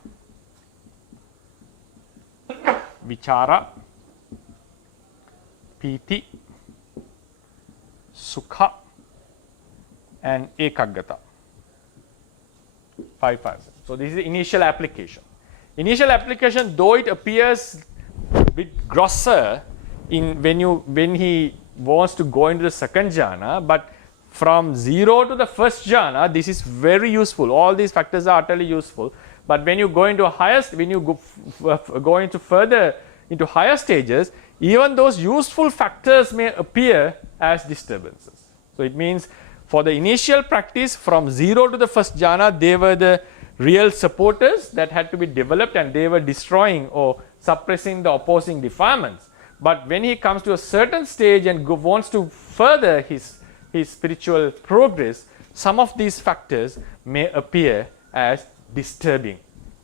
vichara, piti, sukha, and ekaggata. 5 factors. So this is the initial application. Initial application, though it appears a bit grosser when he wants to go into the second jhana, but from 0 to the first jhana, this is very useful. All these factors are utterly useful. But when you go into go into further into higher stages, even those useful factors may appear as disturbances. So it means for the initial practice from 0 to the first jhana, they were the real supporters that had to be developed, and they were destroying or suppressing the opposing defilements. But when he comes to a certain stage and wants to further his spiritual progress, some of these factors may appear as disturbing.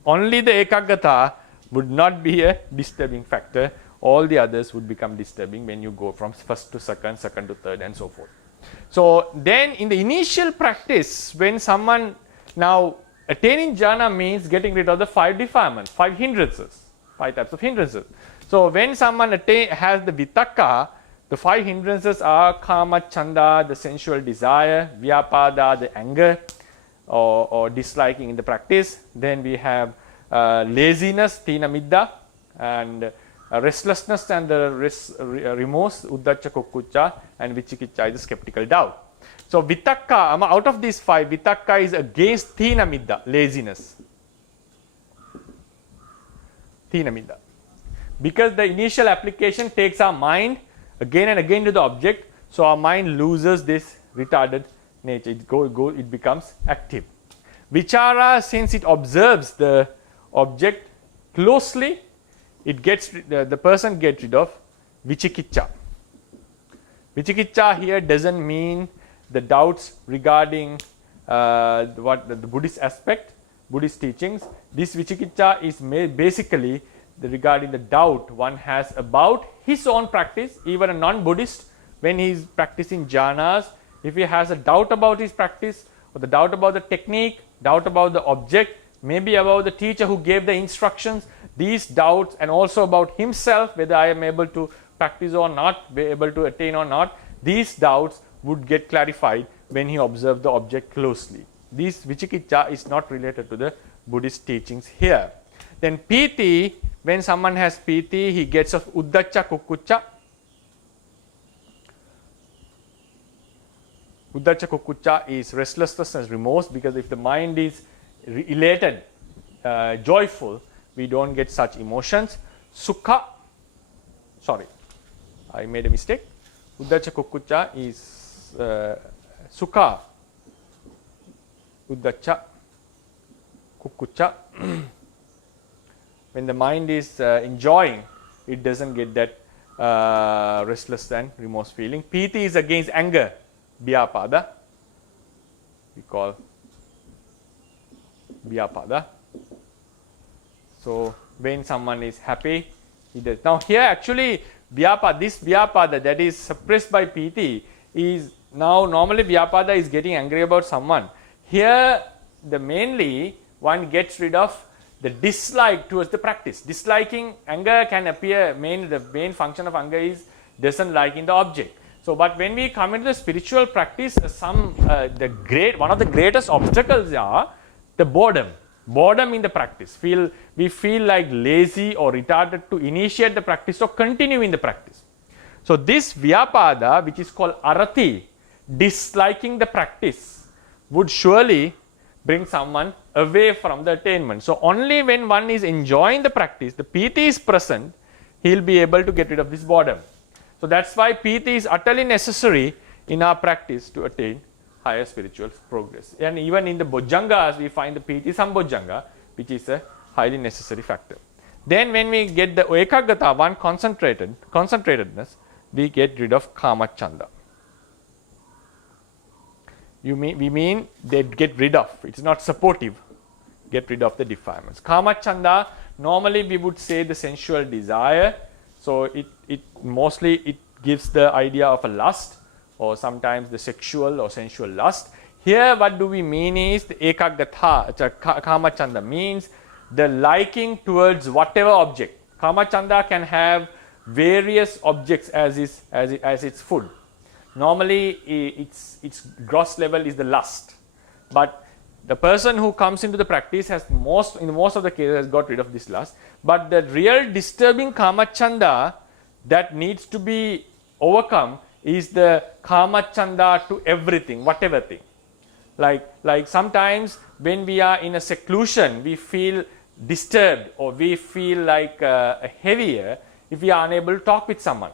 Only the ekaggata would not be a disturbing factor. All the others would become disturbing when you go from first to second, second to third, and so forth. So then in the initial practice, when someone now attaining jhana means getting rid of the 5 defilements, 5 hindrances, 5 types of hindrances. So when someone has the vitakka, the 5 hindrances are kama, chanda, the sensual desire, vyapada, the anger or disliking in the practice. Then we have laziness, tina midda, and restlessness and the remorse, uddacha kukucha, and vichikicha is the skeptical doubt. So vitakka, out of these 5, vitakka is against tina midda, laziness. Tina midda. Because the initial application takes our mind again and again to the object, so our mind loses this retarded nature. It becomes active. Vichara, since it observes the object closely, it gets the person gets rid of vichikiccha. Vichikiccha here doesn't mean the doubts regarding what the Buddhist aspect, Buddhist teachings. This vichikiccha is basically regarding the doubt one has about his own practice. Even a non-Buddhist, when he is practicing jhanas, if he has a doubt about his practice, or the doubt about the technique, doubt about the object, maybe about the teacher who gave the instructions, these doubts, and also about himself, whether I am able to practice or not, be able to attain or not, these doubts would get clarified when he observed the object closely. This vichikiccha is not related to the Buddhist teachings here. Then piti, when someone has piti, he gets of uddacca kukkucca. Uddacca kukkucca is restlessness and remorse, because if the mind is elated, joyful, we don't get such emotions. Sukha, sorry, I made a mistake. Uddacca kukkucca is sukha. Uddacca kukkucca. When the mind is enjoying, it doesn't get that restless and remorse feeling. Piti is against anger, vyapada. We call vyapada. So when someone is happy, he does. Now here actually vyapada, this vyapada that is suppressed by piti is now normally vyapada is getting angry about someone. Here the mainly one gets rid of the dislike towards the practice. Disliking, anger can appear, the main function of anger is doesn't like in the object. So but when we come into the spiritual practice, one of the greatest obstacles are the boredom in the practice. We feel like lazy or retarded to initiate the practice or continue in the practice. So this vyapada, which is called arati, disliking the practice, would surely bring someone away from the attainment. So only when one is enjoying the practice, the piti is present, he will be able to get rid of this boredom. So that's why piti is utterly necessary in our practice to attain higher spiritual progress. And even in the bojjhangas, we find the piti sambojjhanga, which is a highly necessary factor. Then when we get the ekaggata, one concentratedness, we get rid of kamachanda. We mean they get rid of, it's not supportive, get rid of the defilements. Kamachanda, normally we would say the sensual desire. So it mostly gives the idea of a lust, or sometimes the sexual or sensual lust. Here what do we mean is the ekaggata, kamachanda means the liking towards whatever object. Kamachanda can have various objects as its food. Normally its gross level is the lust, but the person who comes into the practice has in most of the cases has got rid of this lust. But the real disturbing kamachanda that needs to be overcome is the kamachanda to everything, whatever thing. Like sometimes when we are in a seclusion, we feel disturbed, or we feel like heavier if we are unable to talk with someone.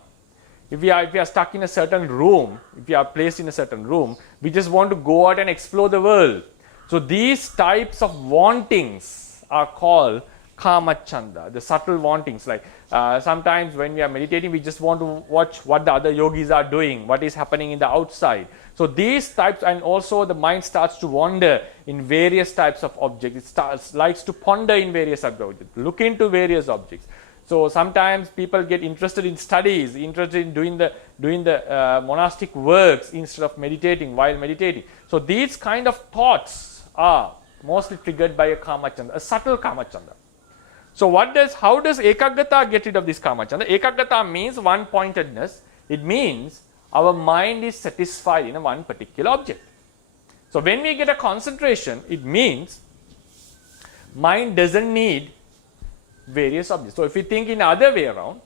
If we are stuck in a certain room, if we are placed in a certain room, we just want to go out and explore the world. So these types of wantings are called kamachanda, the subtle wantings. Like sometimes when we are meditating, we just want to watch what the other yogis are doing, what is happening in the outside. So these types, and also the mind starts to wander in various types of objects. It likes to ponder in various objects, look into various objects. So sometimes people get interested in studies, interested in doing the monastic works instead of meditating while meditating. So these kind of thoughts are mostly triggered by a kamachanda, a subtle kamachanda. So how does ekaggata get rid of this kamachanda? Ekaggata means one-pointedness. It means our mind is satisfied in one particular object. So when we get a concentration, it means mind doesn't need various objects. So if we think in the other way around,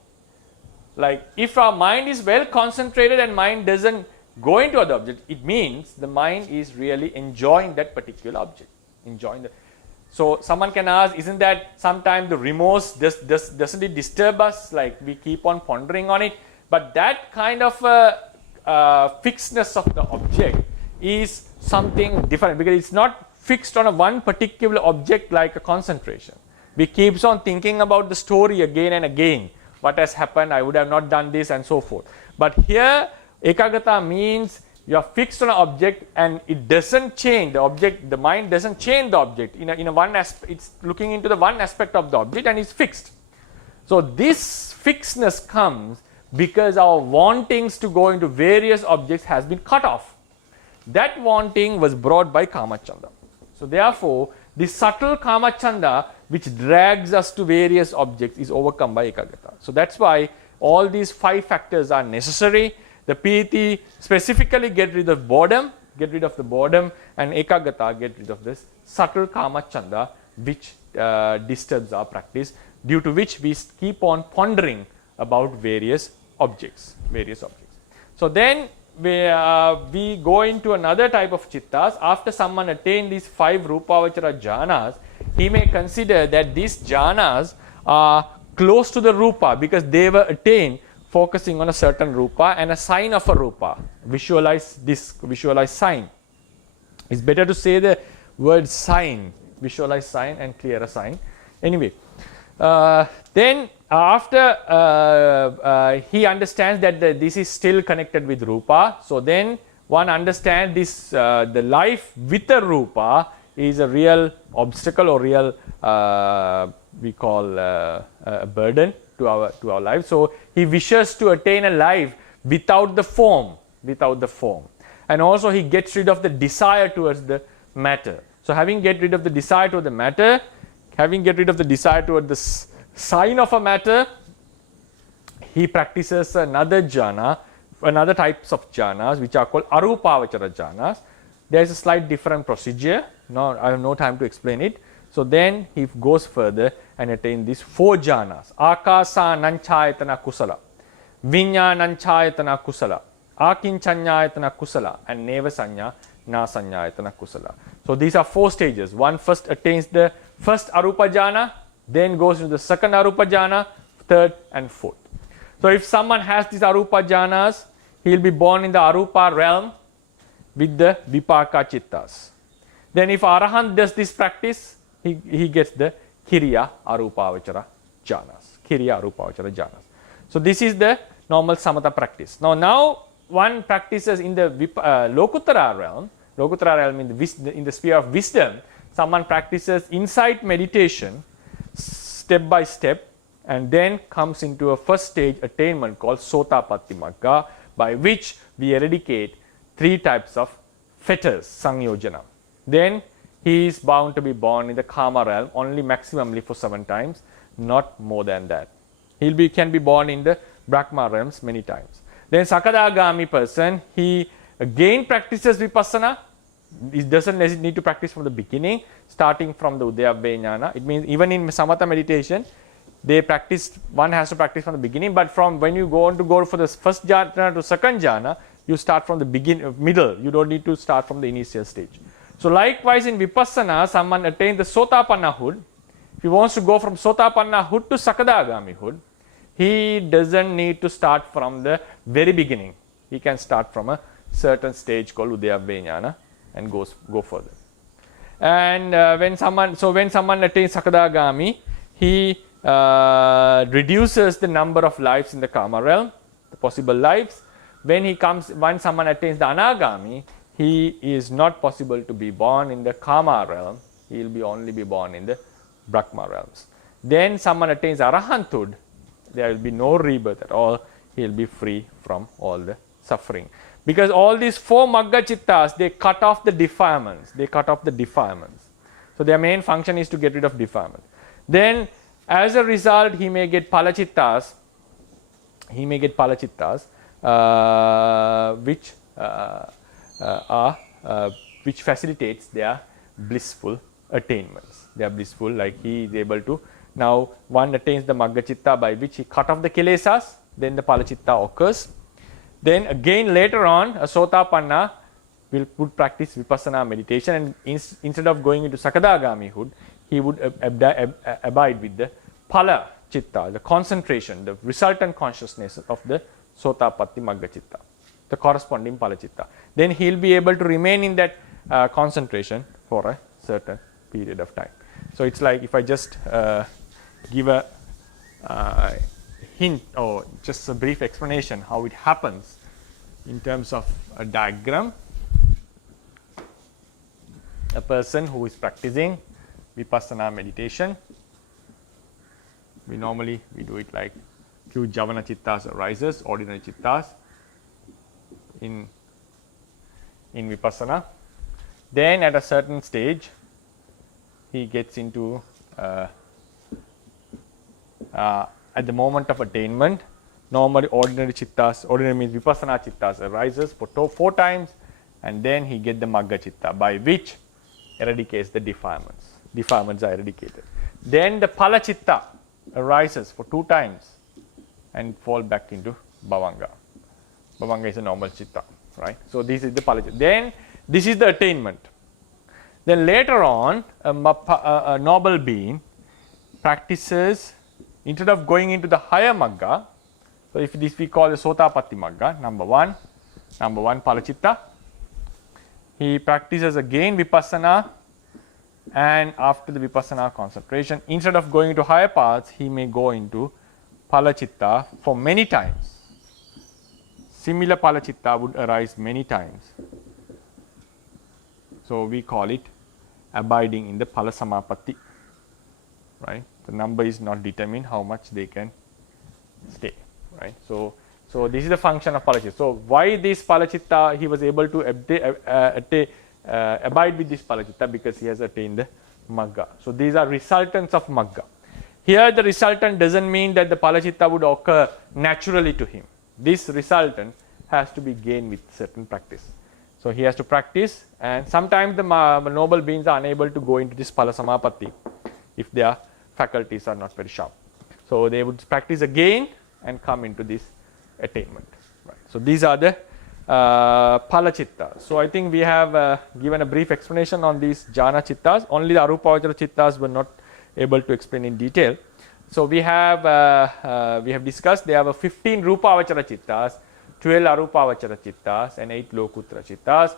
like if our mind is well concentrated and mind doesn't go into other objects, it means the mind is really enjoying that particular object. So someone can ask, isn't that sometimes the remorse doesn't it disturb us? Like we keep on pondering on it, but that kind of fixedness of the object is something different, because it's not fixed on a one particular object like a concentration. We keeps on thinking about the story again and again. What has happened, I would have not done this, and so forth. But here, ekagata means you are fixed on an object and it doesn't change the object, the mind doesn't change the object. In a one aspect, it's looking into the one aspect of the object and it's fixed. So this fixedness comes because our wantings to go into various objects has been cut off. That wanting was brought by Kamachanda. So therefore, the subtle Kamachanda which drags us to various objects is overcome by ekagata. So that's why all these 5 factors are necessary. The piti specifically get rid of boredom, and ekagata get rid of this subtle Kamachanda which disturbs our practice, due to which we keep on pondering about various objects. So then we go into another type of chittas. After someone attained these 5 rupavachara jhanas, he may consider that these jhanas are close to the rupa because they were attained focusing on a certain rupa and a sign of a rupa. Visualize sign. It's better to say the word sign, visualize sign and clear a sign. Anyway, then after he understands that this is still connected with rupa, so then one understands this the life with a rupa is a real obstacle or real we call a burden to our life. So he wishes to attain a life without the form, and also he gets rid of the desire towards the matter. So having get rid of the desire toward the matter, having get rid of the desire toward the sign of a matter, he practices another jhana, another types of jhanas which are called arupavachara jhanas. There is a slight different procedure. Now I have no time to explain it. So then he goes further and attains these 4 jhanas: akasa nanchayatana kusala, vinyananchayatana kusala, akinchanyayatana kusala, and neva sanya nasanyayatana kusala. So these are 4 stages. One first attains the first arupa jhana, then goes into the second arupa jhana, third and fourth. So if someone has these arupa jhanas, he will be born in the arupa realm with the vipaka chittas. Then if Arahant does this practice, he gets the Kiriya Arupavachara jhanas. So this is the normal samatha practice. Now one practices in the Lokuttara realm. Lokuttara realm in the sphere of wisdom. Someone practices insight meditation step by step, and then comes into a first stage attainment called Sotapatti Magga, by which we eradicate 3 types of fetters, Sangyojana. Then he is bound to be born in the Kama realm only maximally for 7 times, not more than that. He can be born in the Brahma realms many times. Then Sakadagami person, he again practices Vipassana. He doesn't need to practice from the beginning, starting from the Udayabhya Jnana. It means even in Samatha meditation, one has to practice from the beginning, but from when you go for the first jhana to second jhana, you start from the middle. You don't need to start from the initial stage. So likewise in Vipassana, someone attains the Sotapannahood. If he wants to go from Sotapannahood to Sakadagamihood, he doesn't need to start from the very beginning. He can start from a certain stage called Udayabhya Jnana and go further. And when someone attains Sakadagami, he reduces the number of lives in the Kama realm, the possible lives. When someone attains the Anagami, he is not possible to be born in the Kama realm. He will only be born in the Brahma realms. Then someone attains Arahanthood, there will be no rebirth at all. He will be free from all the suffering. Because all these 4 Magga Chittas, they cut off the defilements. So their main function is to get rid of defilement. Then as a result, he may get Palachittas. Which facilitates their blissful attainments. They are blissful, like he is able to. Now one attains the Magga Chitta by which he cut off the Kilesas, then the Palachitta occurs. Then again later on, a Sotapanna would practice Vipassana meditation, and instead of going into Sakadagamihood, he would abide with the Pala Chitta, the concentration, the resultant consciousness of the Sotapatti Magga Chitta, the corresponding Pala Chitta. Then he will be able to remain in that concentration for a certain period of time. So it's like if I just give a hint or just a brief explanation how it happens in terms of a diagram. A person who is practicing vipassana meditation, we do it like few javana chittas arises, ordinary chittas in vipassana. Then at a certain stage he gets into at the moment of attainment, normally ordinary means vipassana chittas arises for 4 times, and then he get the magga chitta, by which eradicates the defilements. Defilements are eradicated. Then the phala chitta arises for 2 times and fall back into bhavanga. Bhavanga is a normal chitta, right? So this is the phala chitta. Then this is the attainment. Then later on, a noble being practices, instead of going into the higher magga, so if this we call the sotapatti magga, number one phala chitta, he practices again vipassana, and after the vipassana concentration, instead of going into higher paths, he may go into phala chitta for many times. Similar phala chitta would arise many times. So we call it abiding in the phala samapatti, right? The number is not determined how much they can stay, right? So this is the function of phala chitta. So why this phala chitta, he was able to abide with this phala chitta? Because he has attained the magga. So these are resultants of magga. Here the resultant doesn't mean that the phala chitta would occur naturally to him. This resultant has to be gained with certain practice. So he has to practice, and sometimes the noble beings are unable to go into this phala samapatti if their faculties are not very sharp. So they would practice again and come into this attainment. Right. So these are the phala chittas. So I think we have given a brief explanation on these jhana chittas. Only the arupavachara chittas were not able to explain in detail. So we have discussed there were 15 rupavachara chittas, 12 arupavachara chittas, and 8 lokuttara chittas.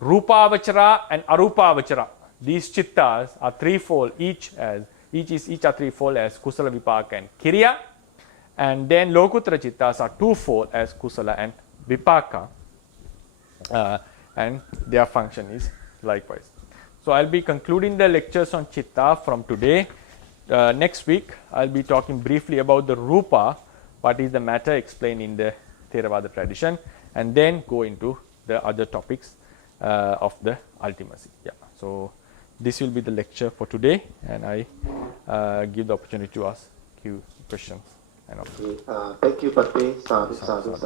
Rupavachara and arupavachara, these chittas are threefold, each are threefold as kusala, vipaka, and kiriya, and then lokuttara chittas are twofold as kusala and vipaka, and their function is likewise. So I'll be concluding the lectures on chitta from today. Next week I'll be talking briefly about the rupa, what is the matter explained in the Theravada tradition, and then go into the other topics of the ultimacy. Yeah. So this will be the lecture for today, and I give the opportunity to ask you questions. Thank you, Bhante. Sadhu.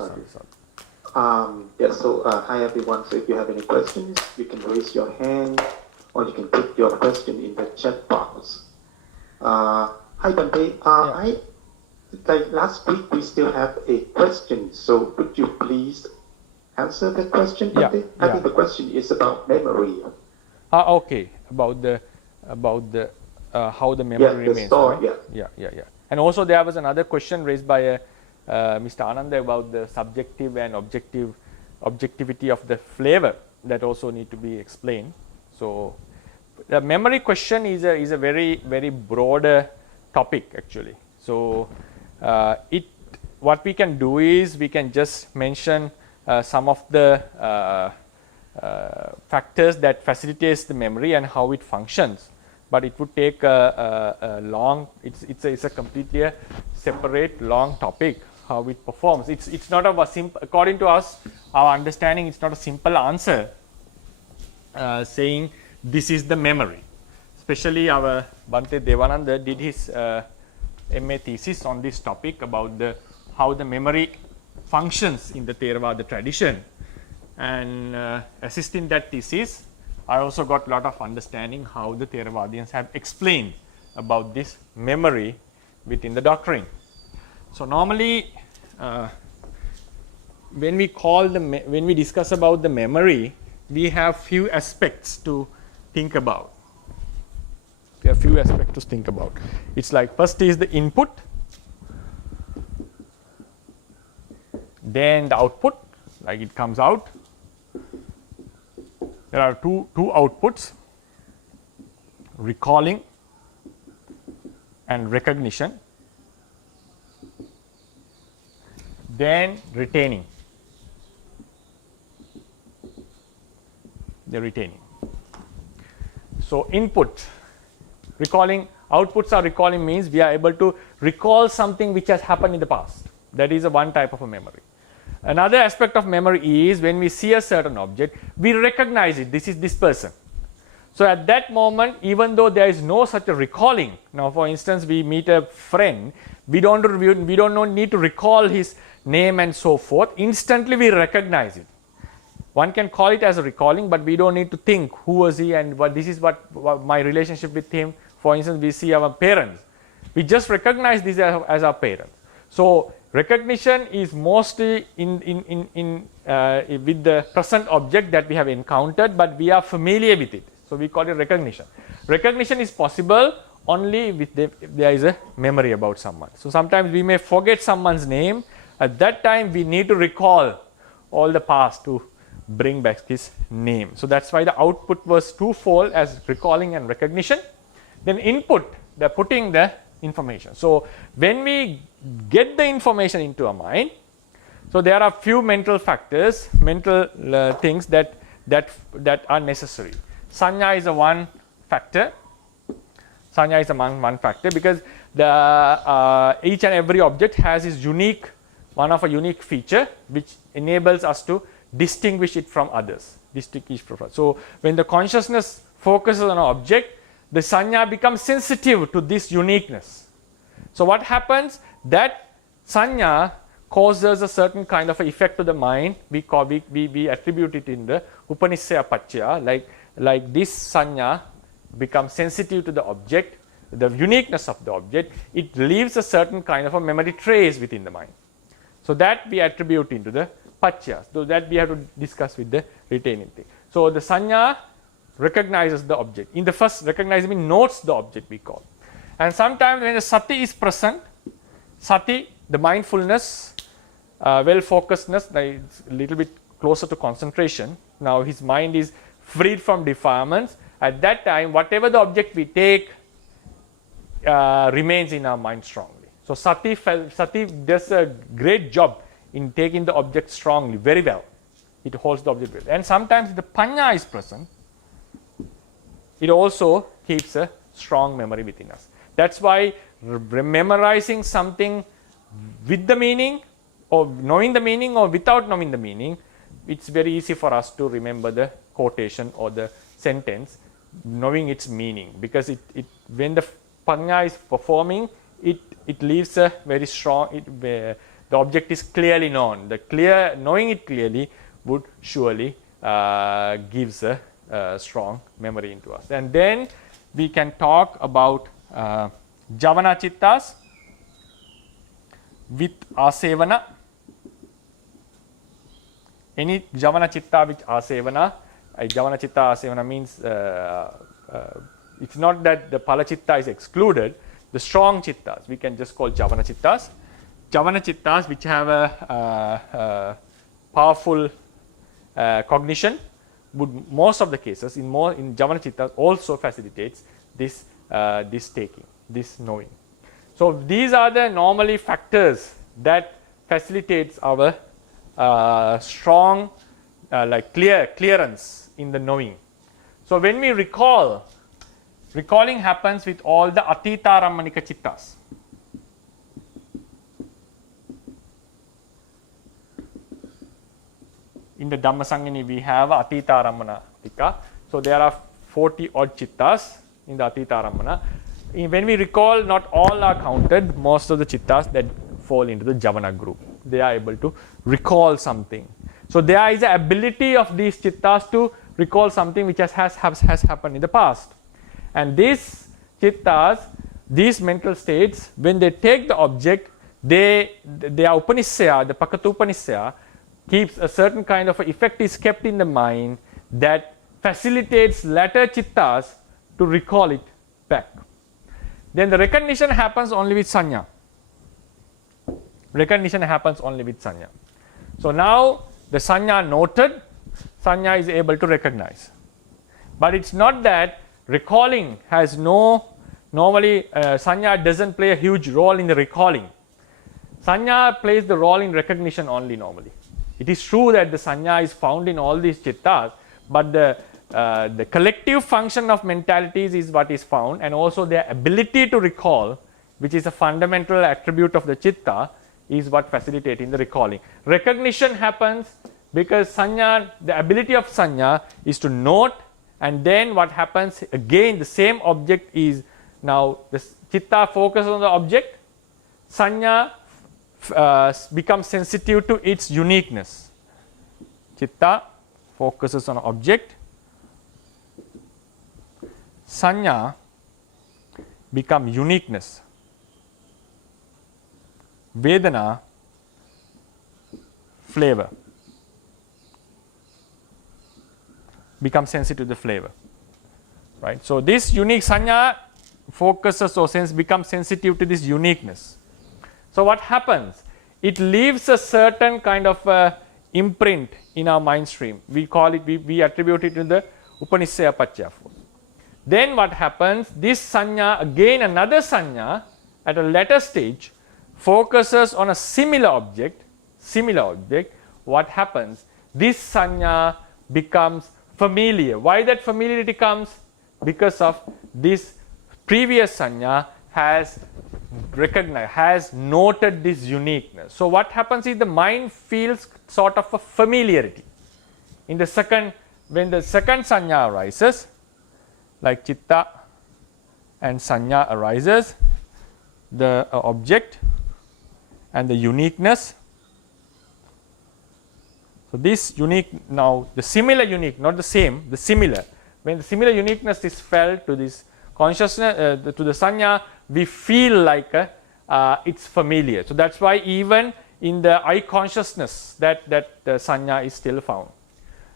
Yes, so hi everyone. So if you have any questions, you can raise your hand or you can put your question in the chat box. Hi Bhante. Like last week, we still have a question. So could you please answer the question, Bhante? I think the question is about memory. Okay. About the how the memory remains. Store, right? Yeah. And also there was another question raised by Mr. Ananda about the subjective and objectivity of the flavor that also need to be explained. So the memory question is a very, very broader topic actually. So what we can do is we can just mention some of the factors that facilitates the memory and how it functions, but it would take a long. It's a completely separate long topic how it performs. It's not a simple, according to us, our understanding. It's not a simple answer saying this is the memory. Especially our Bhante Devananda did his MA thesis on this topic about how the memory functions in the Theravada tradition, and assisting that thesis, I also got a lot of understanding how the Theravadians have explained about this memory within the doctrine. So normally, when we discuss about the memory, we have few aspects to think about. It's like first is the input, then the output, like it comes out, there are two outputs, recalling and recognition, then retaining. The retaining. So input, recalling, outputs are recalling means we are able to recall something which has happened in the past. That is a one type of a memory. Another aspect of memory is when we see a certain object, we recognize it. This is this person. So at that moment, even though there is no such a recalling, now for instance, we meet a friend, we don't need to recall his name and so forth. Instantly we recognize it. One can call it as a recalling, but we don't need to think who was he and what this is what my relationship with him. For instance, we see our parents. We just recognize this as our parents. So recognition is mostly with the present object that we have encountered, but we are familiar with it. So we call it recognition. Recognition is possible only if there is a memory about someone. So sometimes we may forget someone's name. At that time, we need to recall all the past to bring back his name. So that's why the output was twofold as recalling and recognition. Then input, the putting the information. So when we get the information into our mind, so there are few mental factors, mental things that are necessary. Sanya is a one factor. Sanya is one factor because the each and every object has its unique, one of a unique feature which enables us to distinguish it from others. So when the consciousness focuses on an object, the sanya becomes sensitive to this uniqueness. So what happens? That sanya causes a certain kind of effect to the mind. We attribute it in the Upanishaya Paccaya, like this sanya becomes sensitive to the object, the uniqueness of the object. It leaves a certain kind of a memory trace within the mind. So that we attribute into the Paccaya. So that we have to discuss with the retaining thing. So the sanya recognizes the object. In the first, recognize means notes the object we call. And sometimes when the sati is present, sati, the mindfulness, well-focusedness, it's a little bit closer to concentration. Now his mind is freed from defilements. At that time, whatever the object we take remains in our mind strongly. So sati does a great job in taking the object strongly, very well. It holds the object well. And sometimes the panya is present. It also keeps a strong memory within us. That's why memorizing something with the meaning, or knowing the meaning, or without knowing the meaning, it's very easy for us to remember the quotation or the sentence, knowing its meaning. Because when the panya is performing, it leaves a very strong. The object is clearly known. Knowing it clearly would surely gives a strong memory into us. And then we can talk about javana chittas with asevana. Any javana chitta with asevana. Javana chitta asevana means it's not that the pala chitta is excluded. The strong chittas we can just call javana chittas. Javana chittas which have a powerful cognition would most of the cases in javana chittas also facilitates this taking, this knowing. So these are the normally factors that facilitates our strong clearance in the knowing. So when we recalling happens with all the atita rammanika chittas. In the Dhamma Sangani we have atita rammanika. So there are 40 odd chittas in the atita rammana. When we recall, not all are counted. Most of the chittas that fall into the javana group, they are able to recall something. So there is the ability of these chittas to recall something which has happened in the past. And these chittas, these mental states, when they take the object, their Upanishaya, the Pakatu Upanishaya, keeps a certain kind of effect is kept in the mind that facilitates later chittas to recall it back. Then the recognition happens only with sanya. Recognition happens only with sanya. So now the sanya noted, sanya is able to recognize. But it's not that recalling has no, normally sanya doesn't play a huge role in the recalling. Sanya plays the role in recognition only normally. It is true that the sanya is found in all these chittas, but the collective function of mentalities is what is found, and also their ability to recall, which is a fundamental attribute of the chitta, is what facilitates in the recalling. Recognition happens because sanya, the ability of sanya is to note, and then what happens again, the same object is now the chitta focuses on the object, sanya becomes sensitive to its uniqueness. Chitta focuses on object, sanya become uniqueness, vedana flavor, become sensitive to the flavor, right? So this unique sanya focuses or becomes sensitive to this uniqueness. So what happens? It leaves a certain kind of imprint in our mind stream. We call it, we attribute it to the Upanishaya Paccaya force. Then what happens? This sanya, again another sanya at a later stage, focuses on a similar object. What happens? This sanya becomes familiar. Why that familiarity comes? Because of this previous sanya has recognized, has noted this uniqueness. So what happens is the mind feels sort of a familiarity. In the second, when the second sanya arises, like chitta and sanya arises, the object and the uniqueness. So this unique, now the similar unique, not the same, the similar. When the similar uniqueness is felt to this consciousness, to the sanya, we feel like it's familiar. So that's why even in the eye consciousness that sanya is still found.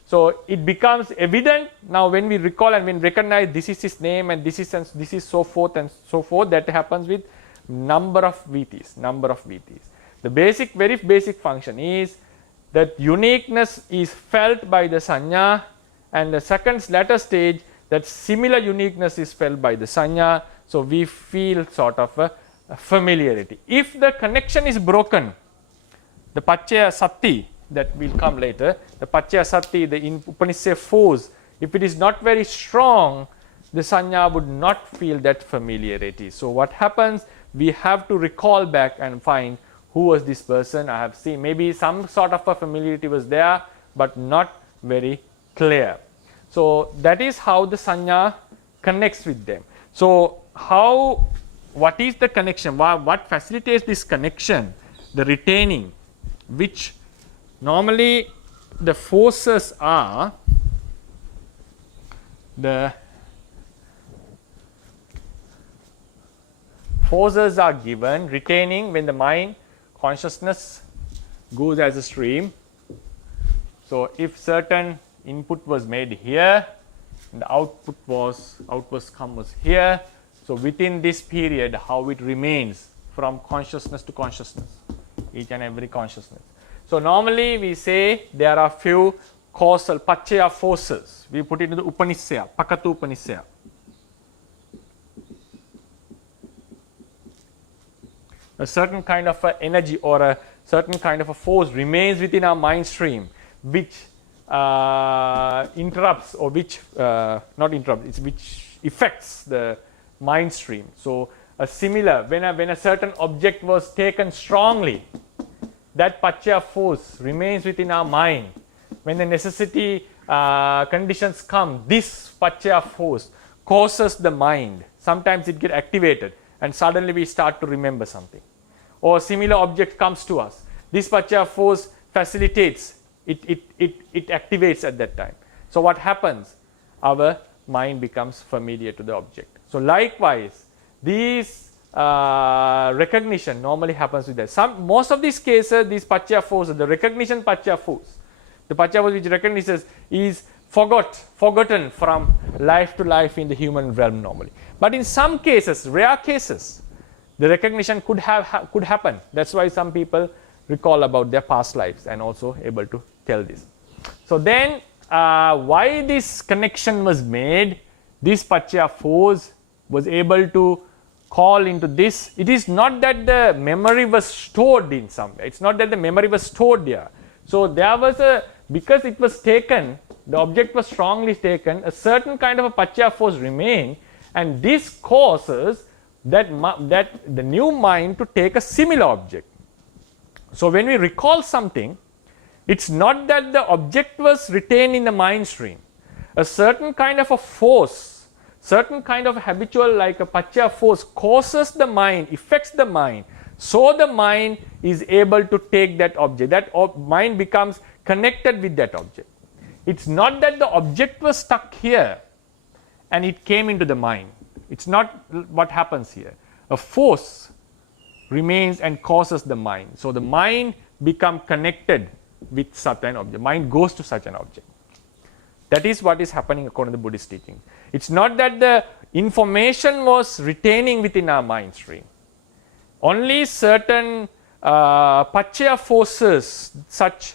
So it becomes evident now when we recall and when recognize this is his name and this is so forth and so forth. That happens with number of VTs. The basic, very basic function is that uniqueness is felt by the sanya, and the second latter stage, that similar uniqueness is felt by the sanya. So we feel sort of a familiarity. If the connection is broken, the paccaya sati, that will come later, the paccaya sati, the Upanishad force, if it is not very strong, the sanya would not feel that familiarity. So what happens? We have to recall back and find who was this person. I have seen maybe some sort of a familiarity was there, but not very clear. So that is how the sanya connects with them. So what is the connection? What facilitates this connection? The retaining, which normally the forces are given, retaining when the mind consciousness goes as a stream. So if certain input was made here and the output was here, so within this period how it remains from consciousness to consciousness, each and every consciousness. So normally we say there are few causal paccaya forces. We put it in the Upanishaya, Pakatu Upanishaya. A certain kind of energy or a certain kind of a force remains within our mind stream, which interrupts or which not interrupts, which affects the mind stream. So a similar, when a certain object was taken strongly, that paccaya force remains within our mind. When the necessity conditions come, this paccaya force causes the mind. Sometimes it gets activated and suddenly we start to remember something. Or a similar object comes to us. This paccaya force facilitates, it activates at that time. So what happens? Our mind becomes familiar to the object. So likewise, these recognition normally happens with that. Most of these cases, these paccaya forces, the recognition paccaya force, the paccaya force which recognizes is forgotten from life to life in the human realm normally. But in some cases, rare cases, the recognition could happen. That's why some people recall about their past lives and also able to tell this. So then why this connection was made, this Paccaya force was able to call into this. It is not that the memory was stored in somewhere. It's not that the memory was stored there. So there was because it was taken, the object was strongly taken, a certain kind of a Paccaya force remained, and this causes that the new mind to take a similar object. So when we recall something, it's not that the object was retained in the mind stream. A certain kind of a force, certain kind of habitual like a Paccaya force causes the mind, affects the mind. So the mind is able to take that object. That mind becomes connected with that object. It's not that the object was stuck here and it came into the mind. It's not what happens here. A force remains and causes the mind. So the mind becomes connected with such an object. Mind goes to such an object. That is what is happening according to the Buddhist teaching. It's not that the information was retaining within our mind stream. Only certain Paccaya forces, such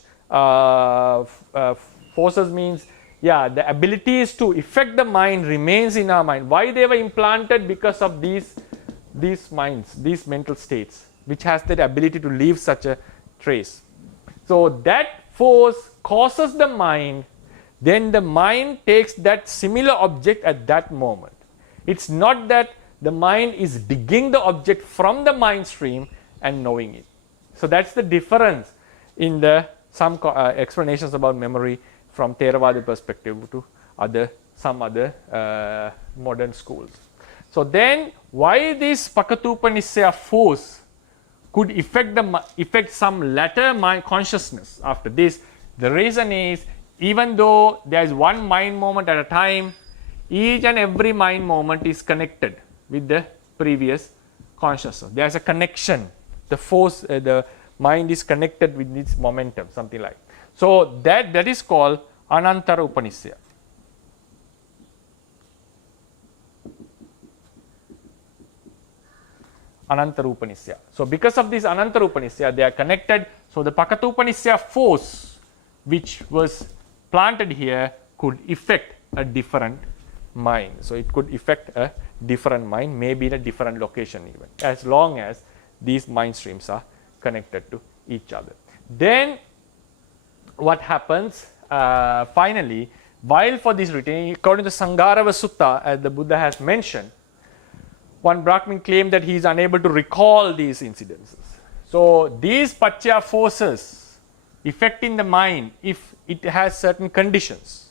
forces means, the abilities to affect the mind remains in our mind. Why they were implanted? Because of these minds, these mental states, which has that ability to leave such a trace. So that force causes the mind, then the mind takes that similar object at that moment. It's not that the mind is digging the object from the mind stream and knowing it. So that's the difference in some explanations about memory from Theravada perspective to some other modern schools. So then, why this Pakatupanisya force could affect some latter mind consciousness after this? The reason is, even though there is one mind moment at a time, each and every mind moment is connected with the previous consciousness. There is a connection. The force, the mind is connected with its momentum, something like. So that is called Anantara Upanisya. Anantara Upanisya. So because of this Anantara Upanisya, they are connected. So the Pakatupanisya force which was planted here could affect a different mind. So it could affect a different mind, maybe in a different location even, as long as these mind streams are connected to each other. Then what happens finally, while for this retaining, according to Sangarava Sutta, as the Buddha has mentioned, one Brahmin claimed that he is unable to recall these incidences. So these Paccaya forces affecting the mind, if it has certain conditions,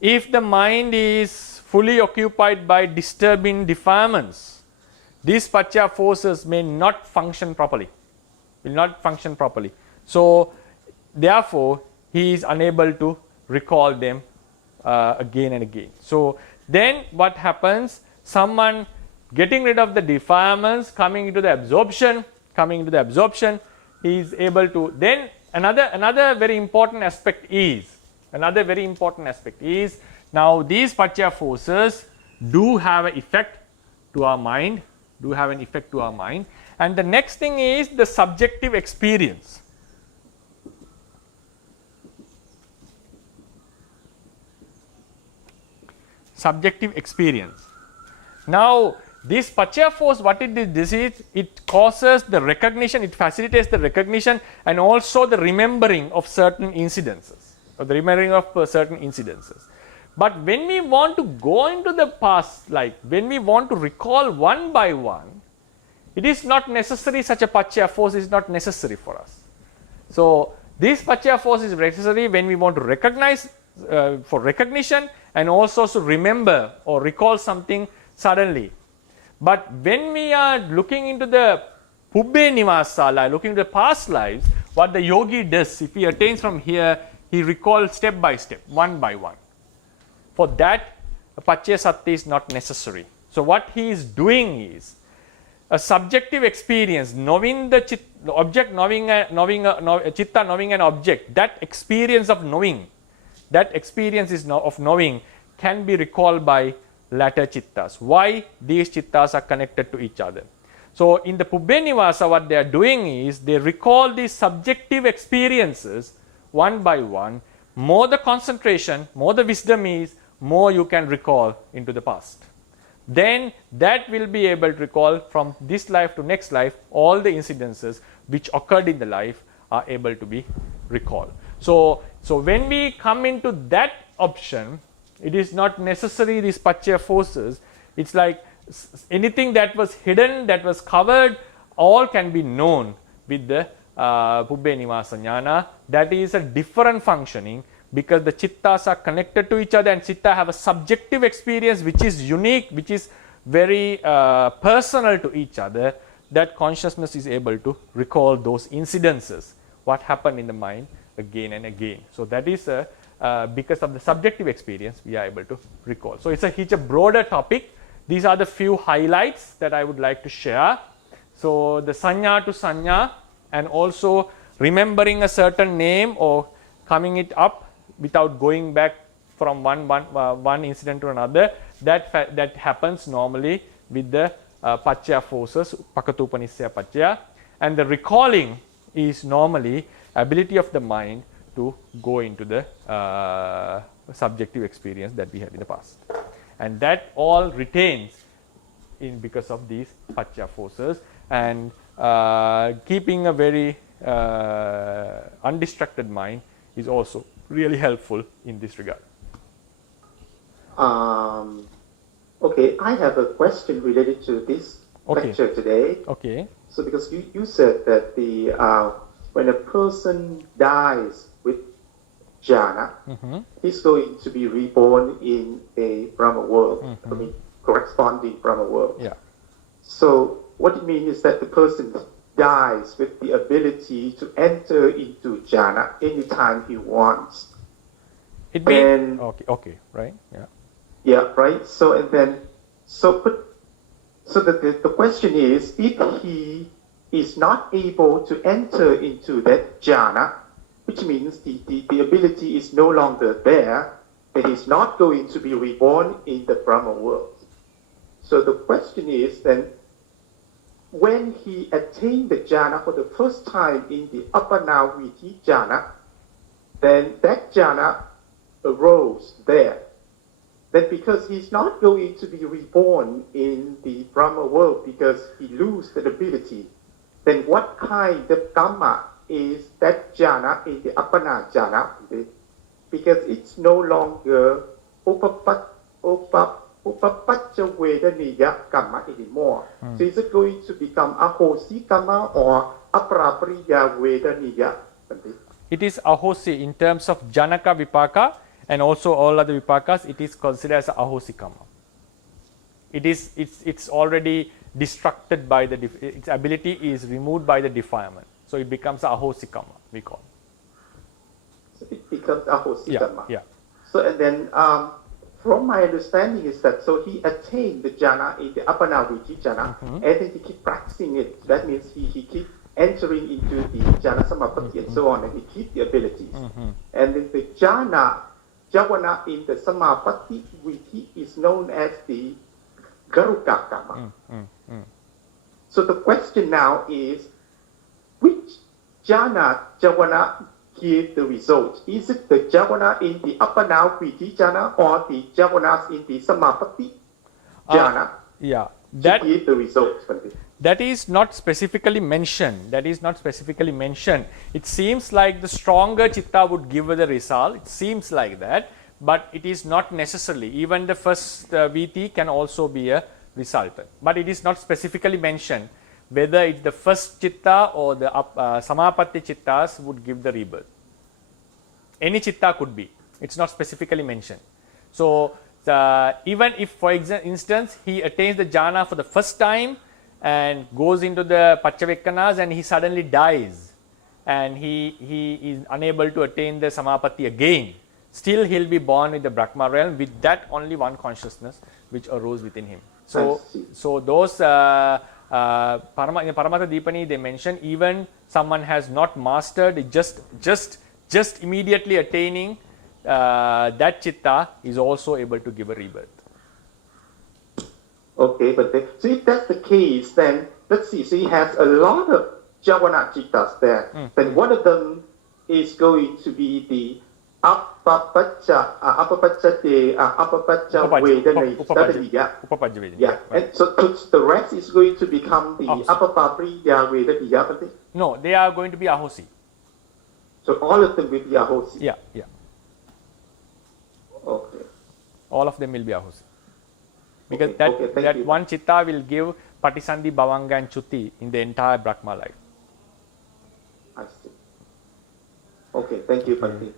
if the mind is fully occupied by disturbing defilements, these Paccaya forces may not function properly, will not function properly. So therefore, he is unable to recall them again and again. So then what happens? Someone getting rid of the defilements, coming into the absorption, he is able to. Then another very important aspect is, now these Paccaya forces do have an effect to our mind, and the next thing is the subjective experience. Subjective experience. Now this Paccaya force, what it is, it causes the recognition, it facilitates the recognition and also the remembering of certain incidences, But when we want to go into the past, like when we want to recall one by one, it is not necessary, such a Paccaya force is not necessary for us. So this Paccaya force is necessary when we want to recognize, for recognition, and also to remember or recall something suddenly. But when we are looking into the Pubbe Nivasa, looking into the past lives, what the yogi does, if he attains from here, he recalls step by step, one by one. For that, a Paccaya Sati is not necessary. So what he is doing is a subjective experience, knowing the object, Chitta knowing an object, that experience of knowing, can be recalled by latter Chittas. Why? These Chittas are connected to each other. So in the Pubbe Nivasa, what they are doing is they recall these subjective experiences one by one, more the concentration, more the wisdom is, more you can recall into the past. Then that will be able to recall from this life to next life, all the incidences which occurred in the life are able to be recalled. So when we come into that option, it is not necessary these Paccaya forces. It's like anything that was hidden, that was covered, all can be known with the Pubbe Nivasa Jnana. That is a different functioning, because the chittas are connected to each other, and chitta have a subjective experience which is unique, which is very personal to each other. That consciousness is able to recall those incidences, what happened in the mind again and again. So that is because of the subjective experience we are able to recall. So it's a broader topic. These are the few highlights that I would like to share. So the sanya to sanya, and also remembering a certain name or coming it up without going back from one incident to another, that happens normally with the Paccaya forces, Pakatupanisya Paccaya. And the recalling is normally ability of the mind to go into the subjective experience that we had in the past. And that all retains because of these Paccaya forces, and keeping a very undistracted mind is also really helpful in this regard. Okay, I have a question related to this lecture today. Okay. So because you said that when a person dies with jhana, he's going to be reborn in a Brahma world, I mean, corresponding Brahma world. Yeah. So what it means is that the person dies with the ability to enter into jhana anytime he wants. It means right? Yeah. Yeah, right. So the question is, if he is not able to enter into that jhana, which means the ability is no longer there, then he's not going to be reborn in the Brahma world. So the question is then, when he attained the jhana for the first time in the Appanaviti jhana, then that jhana arose there. Then because he's not going to be reborn in the Brahma world because he loses that ability, then what kind of Dhamma is that jhana in the Appana jhana? Because it's no longer Upapacca Vedaniya Kamma anymore. So is it going to become Ahosi Kamma or Aprapriya Vedaniya? It is Ahosi in terms of Janaka Vipaka, and also all other Vipakas, it is considered as Ahosi Kamma. It's already destructed by its ability is removed by the defilement. So it becomes Ahosi Kamma, we call it. So it becomes Ahosi Kamma. Yeah. So and then from my understanding is that so he attained the jhana in the Appanaviti jhana, and then he keep practicing it. That means he keep entering into the jhana samapatti and so on, and he keep the abilities. And then the javana in the samapatti viti is known as the Garuka Kamma. So the question now is, which javana give the result? Is it the javana in the Appanaviti jhana or the javanas in the samapatti jhana? That give the results. That is not specifically mentioned. It seems like the stronger chitta would give the result. It seems like that, but it is not necessarily. Even the first VT can also be a resultant, but it is not specifically mentioned whether it's the first chitta or the samapatti chittas would give the rebirth. Any chitta could be. It's not specifically mentioned. So even if, for instance, he attains the jhana for the first time and goes into the Paccavekkanas and he suddenly dies and he is unable to attain the samapatti again, still he'll be born in the Brahma realm with that only one consciousness which arose within him. So those in Paramattadipani they mention, even someone has not mastered, just immediately attaining that chitta is also able to give a rebirth. Okay, but so if that's the case, then let's see. So he has a lot of javana chittas there. Then one of them is going to be the Apapaccha Vedaniya. Upapajja Vedana. Yeah, and so the rest is going to become the Apapapriya Vedaniya. No, they are going to be ahosi. So all of them will be ahosi. Yeah, yeah. Okay. All of them will be ahosi. Because that you. one chitta will give patisandhi, bhavanga and chuti in the entire Brahma life. I see. Okay, thank you, Bhante.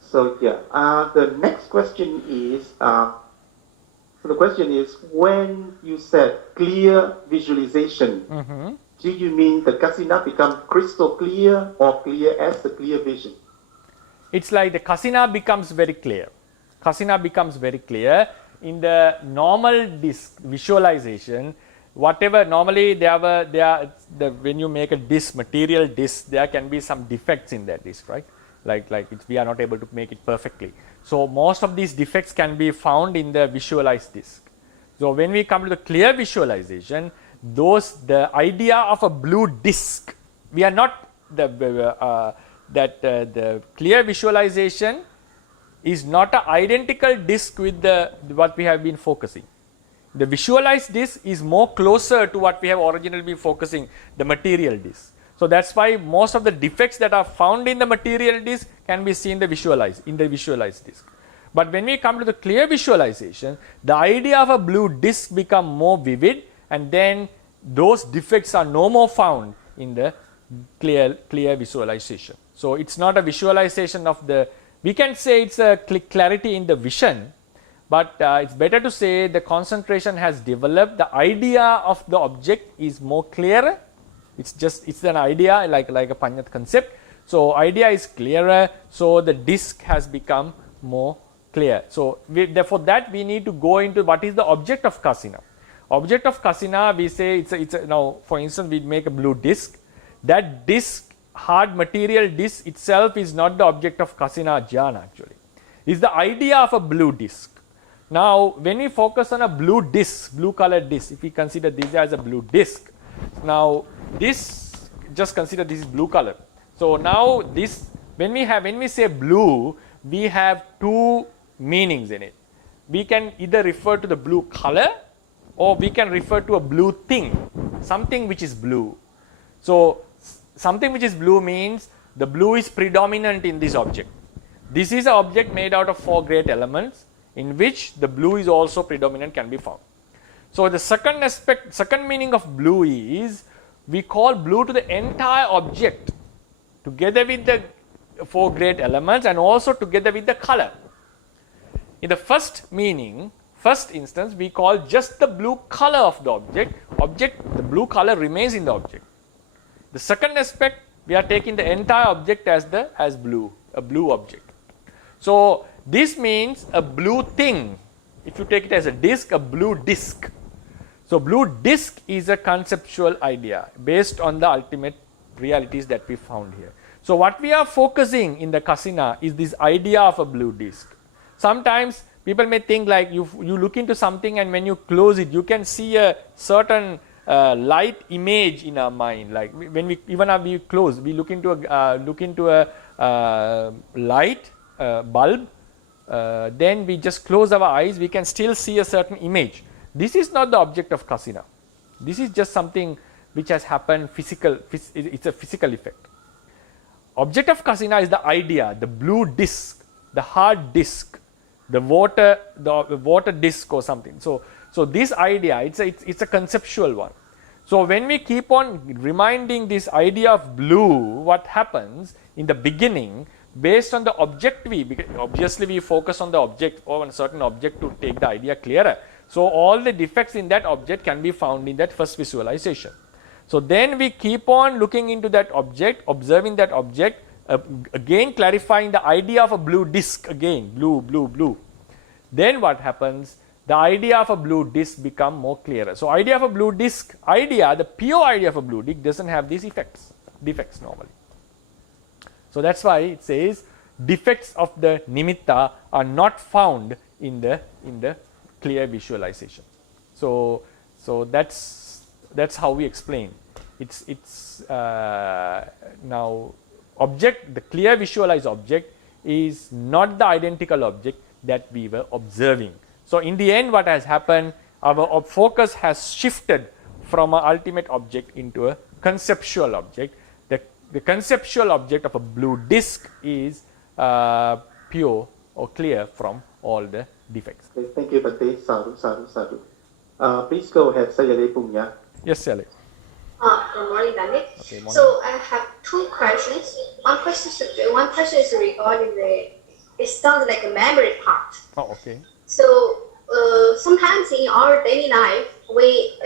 So yeah, the next question is, so the question is, when you said clear visualization, do you mean the kasina becomes crystal clear or clear as the clear vision? It's like the kasina becomes very clear. Kasina becomes very clear. In the normal disc visualization, whatever normally when you make a disc, material disc, there can be some defects in that disc, right? Like we are not able to make it perfectly. So most of these defects can be found in the visualized disc. So when we come to the clear visualization, the idea of a blue disc, we are not the clear visualization is not an identical disc with what we have been focusing. The visualized disc is more closer to what we have originally been focusing, the material disc. So that's why most of the defects that are found in the material disc can be seen in the visualized disc. But when we come to the clear visualization, the idea of a blue disc become more vivid, and then those defects are no more found in the clear visualization. So it's not a visualization of we can say it's a clarity in the vision, but it's better to say the concentration has developed, the idea of the object is more clearer. It's an idea like a Panyat concept. So idea is clearer, so the disc has become more clear. So therefore that we need to go into what is the object of kasina. Object of kasina, we say now for instance we make a blue disc. That disc, hard material disc itself is not the object of kasina jhana actually. It's the idea of a blue disc. Now when we focus on a blue disc, blue colored disc, if we consider this as a blue disc, now this, just consider this is blue color. So now this, when we say blue, we have two meanings in it. We can either refer to the blue color or we can refer to a blue thing, something which is blue. So something which is blue means the blue is predominant in this object. This is an object made out of 4 great elements in which the blue is also predominant, can be found. So the second meaning of blue is, we call blue to the entire object together with the 4 great elements and also together with the color. In the first instance, we call just the blue color of the object. The blue color remains in the object. The second aspect, we are taking the entire object as blue, a blue object. So this means a blue thing. If you take it as a disc, a blue disc. So blue disc is a conceptual idea based on the ultimate realities that we found here. So what we are focusing in the kasina is this idea of a blue disc. Sometimes people may think like you look into something and when you close it, you can see a certain light image in our mind. Like when we close, we look into a light bulb. Then we just close our eyes, we can still see a certain image. This is not the object of kasina. This is just something which has happened physical. It's a physical effect. Object of kasina is the idea, the blue disc, the hard disc, the water disc or something. So this idea, it's a conceptual one. So when we keep on reminding this idea of blue, what happens in the beginning, based on the object because obviously we focus on the object or on a certain object to take the idea clearer. So all the defects in that object can be found in that first visualization. So then we keep on looking into that object, observing that object, again clarifying the idea of a blue disc again, blue. Then what happens? The idea of a blue disc become more clearer. So idea of a blue disc, the pure idea of a blue disc doesn't have these defects normally. So that's why it says defects of the nimitta are not found in the clear visualization. So that's how we explain. It's now object, the clear visualized object is not the identical object that we were observing. So, in the end what has happened, our focus has shifted from an ultimate object into a conceptual object. The conceptual object of a blue disc is pure or clear from all the defects. Okay, thank you, Bhante. Sadhu, sadhu, sadhu. Please go ahead, Sayale Punya. Yes, Sally. Good morning, Bhante. Okay, morning. So I have two questions. One question is regarding it sounds like a memory part. Oh, okay. So sometimes in our daily life, we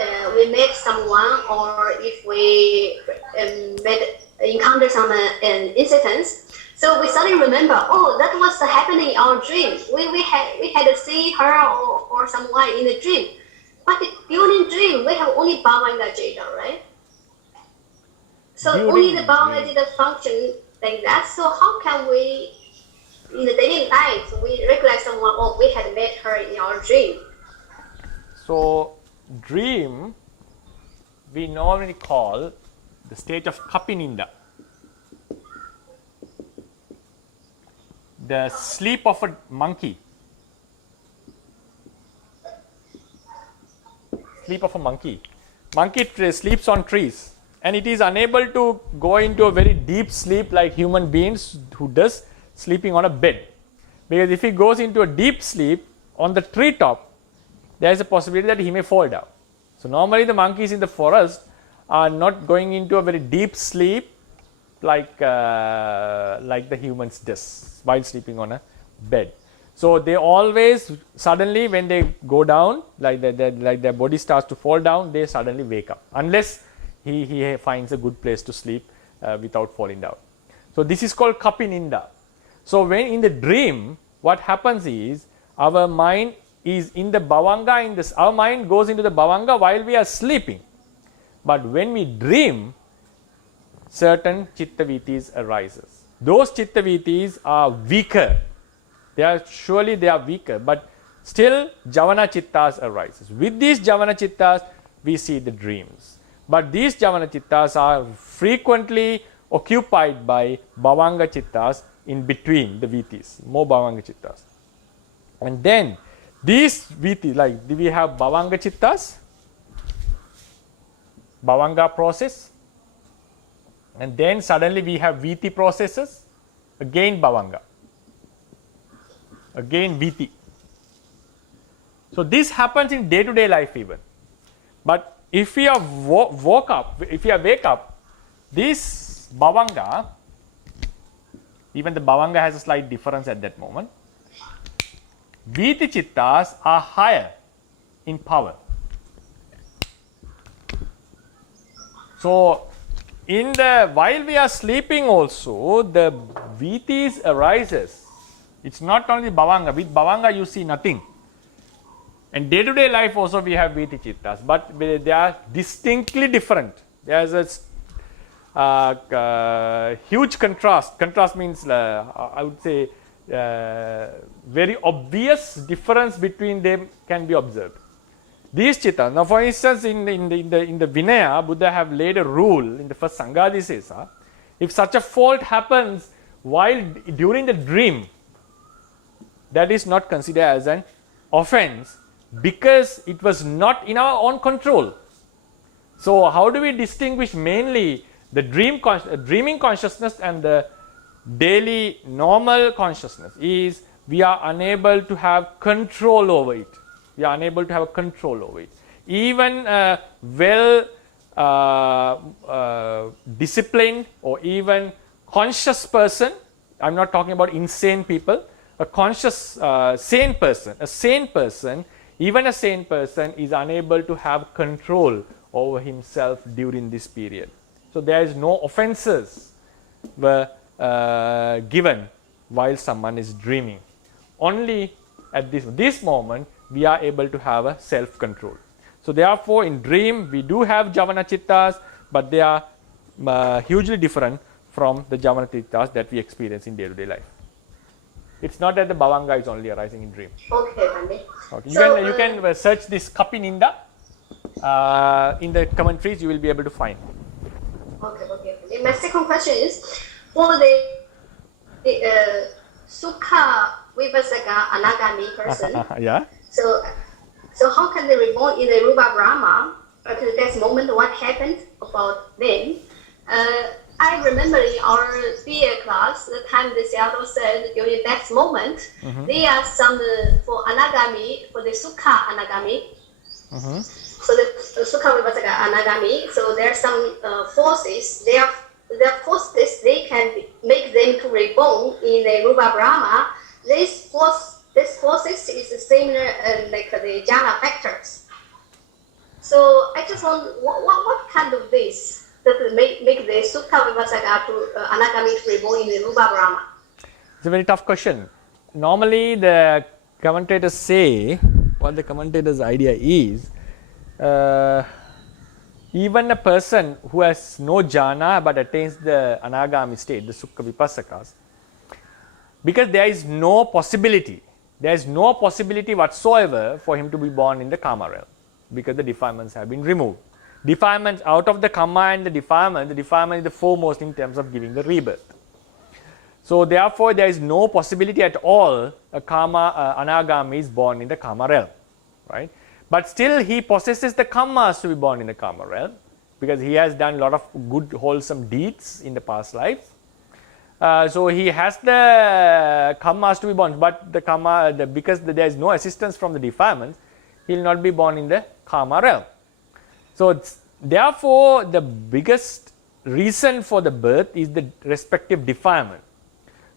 met someone, or if we encounter some incidents, so we suddenly remember, oh, that was happening in our dream. We had to see her or someone in the dream, but during dream we have only Bhavanga Jeta, right? So During only the dream. Bhavanga Jeta function like that. So how can we, in the daily life, we recollect someone, oh, we had met her in our dream? So, dream we normally call the state of Kapininda, the sleep of a monkey. Sleep of a monkey. Monkey sleeps on trees, and it is unable to go into a very deep sleep like human beings who does sleeping on a bed, because if he goes into a deep sleep on the treetop, there is a possibility that he may fall down. So normally the monkeys in the forest are not going into a very deep sleep like the humans does while sleeping on a bed. So they always suddenly, when they go down, like their body starts to fall down, they suddenly wake up, unless he finds a good place to sleep without falling down. So this is called Kapininda. So when in the dream, what happens is our mind is in the bhavanga. Our mind goes into the bhavanga while we are sleeping, but when we dream, certain chitta vittis arises. Those chitta vittis are weaker. They are weaker, but still javana chittas arises. With these javana chittas, we see the dreams. But these javana chittas are frequently occupied by bhavanga chittas in between the vittis, more bhavanga chittas. And then these vittis, like we have bhavanga chittas, bhavanga process, and then suddenly we have viti processes, again bhavanga, again viti. So this happens in day-to-day life even. But if we are wake up, this bhavanga, even the bhavanga has a slight difference at that moment. Viti chittas are higher in power. So while we are sleeping also, the vitis arises. It's not only bhavanga. With bhavanga you see nothing. And day-to-day life also we have viti chittas, but they are distinctly different. There is a huge contrast. Contrast means I would say very obvious difference between them can be observed. These chittas, now for instance in the Vinaya, Buddha have laid a rule in the first Sanghadisesa. If such a fault happens while during the dream, that is not considered as an offense, because it was not in our own control. So how do we distinguish mainly the dreaming consciousness and the daily normal consciousness? Is we are unable to have control over it. We are unable to have a control over it. Even a disciplined or even conscious person, I am not talking about insane people, a conscious sane person, even a sane person is unable to have control over himself during this period. So there is no offenses were given while someone is dreaming. Only at this moment we are able to have a self-control. So therefore in dream we do have javana chittas, but they are hugely different from the javana chittas that we experience in day-to-day life. It's not that the bhavanga is only arising in dream. Okay, Bhante. Okay. So, You can search this Kapininda in the commentaries. You will be able to find. Okay. My second question is, for the Sukha Vipassaka Anagami person. Yeah. So how can they reborn in the Rupa Brahma? At that moment, what happened about them? I remember in our BA class, the time the Seattle said during that moment, there are some for Anagami, for the Sukha Anagami. So the Sukha Vipassaka Anagami, so there are some forces, their forces, they can make them to reborn in the Rupa Brahma. This forces is similar like the jhana factors. So I just want what kind of this that will make the Sukha Vipassaka to Anagami to reborn in the Rupa Brahma? It's a very tough question. Normally the commentators say, what the commentators' idea is, even a person who has no jhana but attains the Anagami state, the Sukha Vipassakas, because there is no possibility whatsoever for him to be born in the Kama realm, because the defilements have been removed. Defilements out of the Kama and the defilement is the foremost in terms of giving the rebirth. So therefore there is no possibility at all a Anagami is born in the Kama realm, right? But still he possesses the Kammas to be born in the Kama realm, because he has done a lot of good wholesome deeds in the past life. So he has the Kammas to be born, but the because there is no assistance from the defilements, he will not be born in the Kama realm. So therefore the biggest reason for the birth is the respective defilement.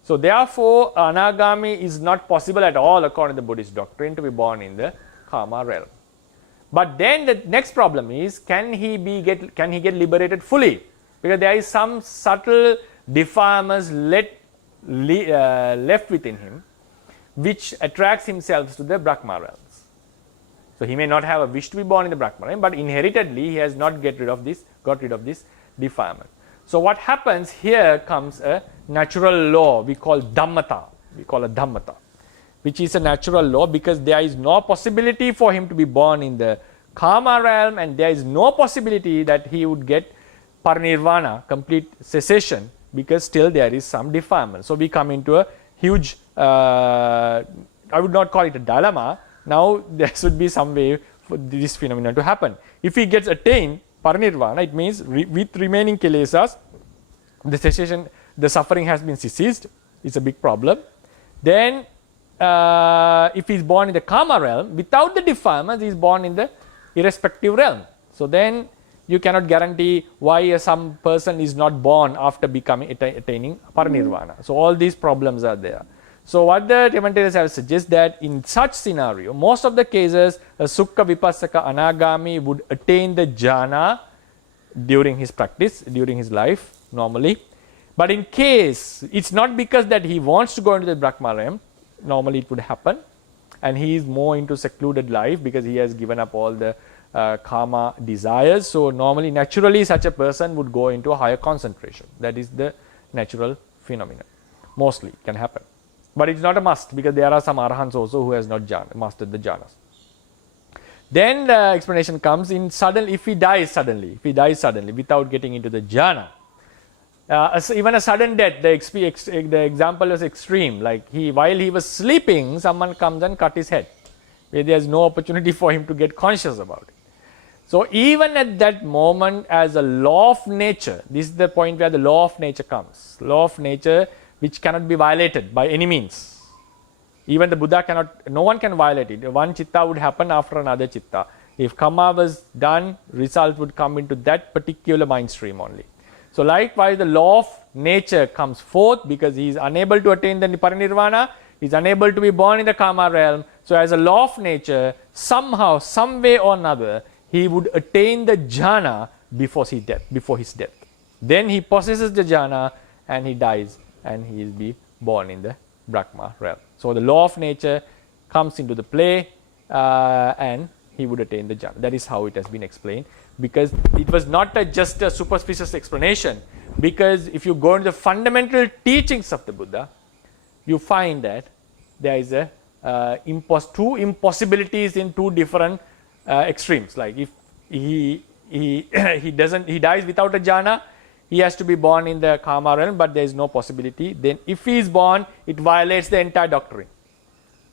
So therefore Anagami is not possible at all according to the Buddhist doctrine to be born in the Kama realm. But then the next problem is, can he get liberated fully? Because there is some subtle defilements left within him, which attracts himself to the Brahma realms. So he may not have a wish to be born in the Brahma realm, but inheritedly he has not got rid of this defilement. So what happens here comes a natural law we call Dhammata. We call it Dhammata, which is a natural law, because there is no possibility for him to be born in the Kama realm, and there is no possibility that he would get parinirvana, complete cessation, because still there is some defilement. So we come into a huge, I would not call it a dilemma. Now there should be some way for this phenomenon to happen. If he gets attained parinirvana, it means with remaining kilesas, the cessation, the suffering has been ceased. It's a big problem. Then if he is born in the Kama realm, without the defilements, he is born in the irrespective realm. So then you cannot guarantee why some person is not born after attaining parinirvana. So all these problems are there. So what the commentators have suggested that in such scenario, most of the cases, a Sukha Vipassaka Anagami would attain the jhana during his practice, during his life normally. But in case, it's not because that he wants to go into the Brahma realm, normally it would happen, and he is more into secluded life because he has given up all the karma desires. So normally, naturally, such a person would go into a higher concentration. That is the natural phenomenon. Mostly can happen, but it's not a must, because there are some arahants also who has not mastered the jhanas. Then the explanation comes in if he dies suddenly without getting into the jhana. Even a sudden death, the example is extreme. Like while he was sleeping, someone comes and cut his head, where there is no opportunity for him to get conscious about it. So even at that moment, as a law of nature, this is the point where the law of nature comes. Law of nature which cannot be violated by any means. Even the Buddha cannot, no one can violate it. One chitta would happen after another chitta. If karma was done, result would come into that particular mind stream only. So likewise, the law of nature comes forth because he is unable to attain the parinirvana, he is unable to be born in the Kama realm. So as a law of nature, somehow, some way or another, he would attain the jhana before his death. Then he possesses the jhana and he dies and he will be born in the Brahma realm. So the law of nature comes into the play and he would attain the jhana. That is how it has been explained. Because it was not just a superstitious explanation, because if you go into the fundamental teachings of the Buddha, you find that there is two impossibilities in two different extremes. Like if he dies without a jhana, he has to be born in the karma realm, but there is no possibility. Then if he is born, it violates the entire doctrine.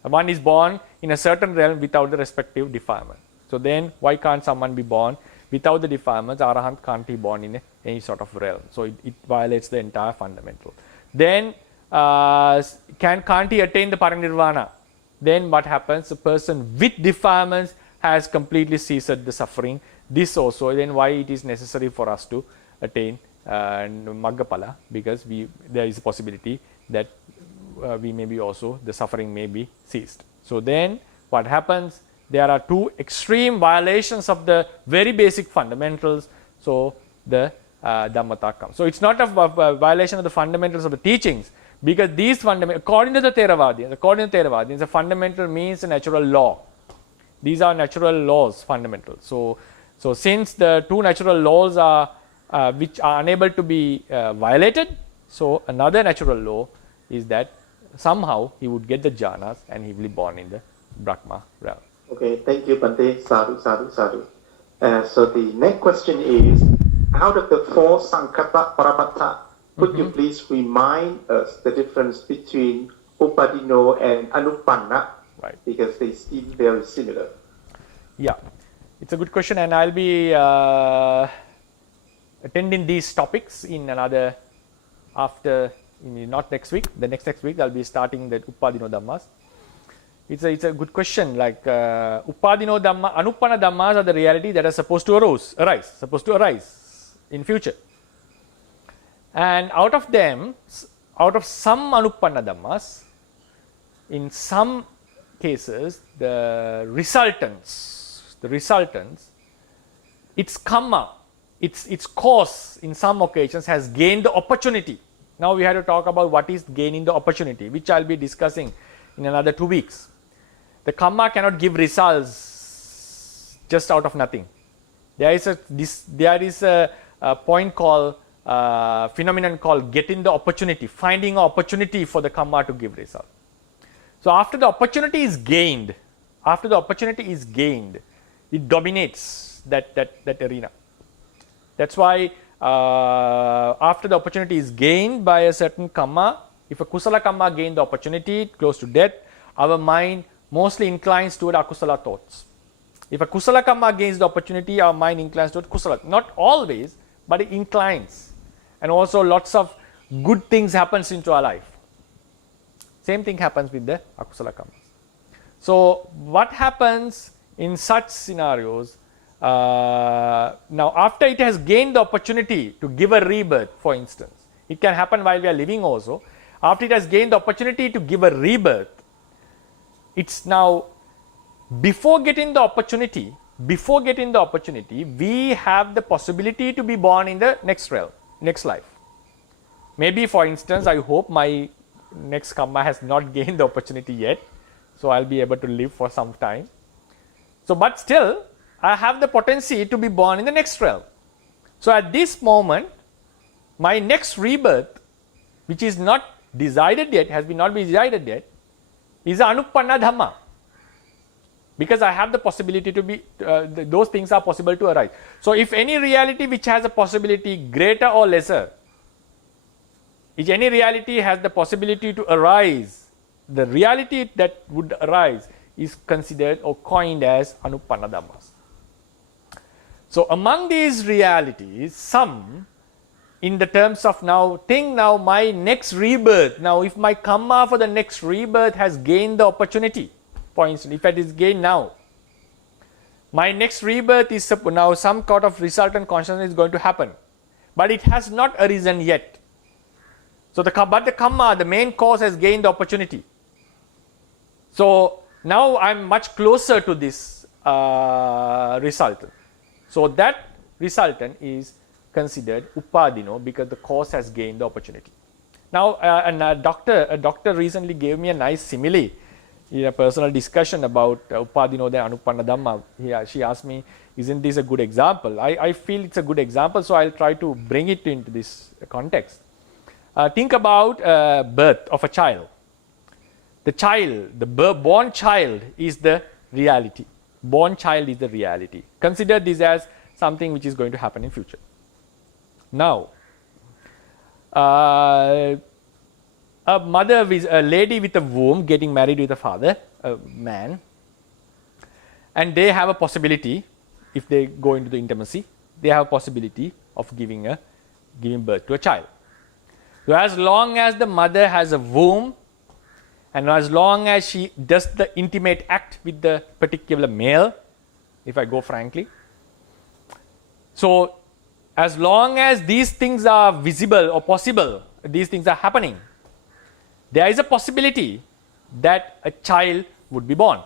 One is born in a certain realm without the respective defilement. So then why can't someone be born without the defilements? Arahant can't be born in any sort of realm. So it violates the entire fundamental. Then can't he attain the parinirvana? Then what happens? A person with defilements has completely ceased the suffering. This also, then why it is necessary for us to attain Maggapala, because there is a possibility that we may be also, the suffering may be ceased. So then what happens? There are two extreme violations of the very basic fundamentals. So the Dhammata comes. So it's not a violation of the fundamentals of the teachings, because these fundamentals, according to the Theravadians, the fundamental means a natural law. These are natural laws, fundamental. So since the two natural laws are which are unable to be violated, so another natural law is that somehow he would get the jhanas and he will be born in the Brahma realm. Okay, thank you, Bhante. Sadhu, sadhu, sadhu. So the next question is, out of the four Sankata Paramattha, could you please remind us the difference between Upadino and Anupanna? Right. Because they seem very similar. Yeah, it's a good question, and I'll be attending these topics in another, not next week, the next week I'll be starting the Upadino Dhammas. It's a good question, like Upadino Dhamma, Anupanna Dhammas are the reality that are supposed to arise in future. And out of some Anupanna Dhammas, in some cases, the resultants, its karma, its cause in some occasions has gained the opportunity. Now we have to talk about what is gaining the opportunity, which I'll be discussing in another 2 weeks. The karma cannot give results just out of nothing. There is a point called phenomenon called getting the opportunity, finding an opportunity for the karma to give result. So after the opportunity is gained, it dominates that arena. That's why after the opportunity is gained by a certain karma, if a kusala karma gained the opportunity close to death, our mind mostly inclines toward akusala thoughts. If a kusala karma gains the opportunity, our mind inclines toward kusala. Not always, but it inclines. And also lots of good things happens into our life. Same thing happens with the akusala karmas. So what happens in such scenarios, now after it has gained the opportunity to give a rebirth, for instance, it can happen while we are living also. After it has gained the opportunity to give a rebirth, it's now, before getting the opportunity, we have the possibility to be born in the next realm, next life. Maybe, for instance, I hope my next karma has not gained the opportunity yet, so I'll be able to live for some time. So, but still, I have the potency to be born in the next realm. So, at this moment, my next rebirth, which is not decided yet, has not been decided yet, is Anupanna Dhamma. Because I have the possibility to be, those things are possible to arise. So, if any reality which has a possibility greater or lesser, if any reality has the possibility to arise, the reality that would arise is considered or coined as Anupanna Dhammas. So, among these realities, some, in the terms of now, think now my next rebirth, now if my karma for the next rebirth has gained the opportunity, for instance, if it is gained now, my next rebirth is now some sort of resultant consciousness is going to happen, but it has not arisen yet. So, but the karma, the main cause, has gained the opportunity. So, now I am much closer to this resultant. So, that resultant is considered upadino because the cause has gained the opportunity. Now, a doctor recently gave me a nice simile in a personal discussion about upadino and anupanna dhamma. She asked me, isn't this a good example? I feel it's a good example, so I'll try to bring it into this context. Think about birth of a child. The born child is the reality. Born child is the reality. Consider this as something which is going to happen in future. Now, a mother with a lady with a womb getting married with a father, a man, and they have a possibility, if they go into the intimacy, they have a possibility of giving birth to a child. So as long as the mother has a womb, and as long as she does the intimate act with the particular male, if I go frankly, so as long as these things are visible or possible, these things are happening, there is a possibility that a child would be born.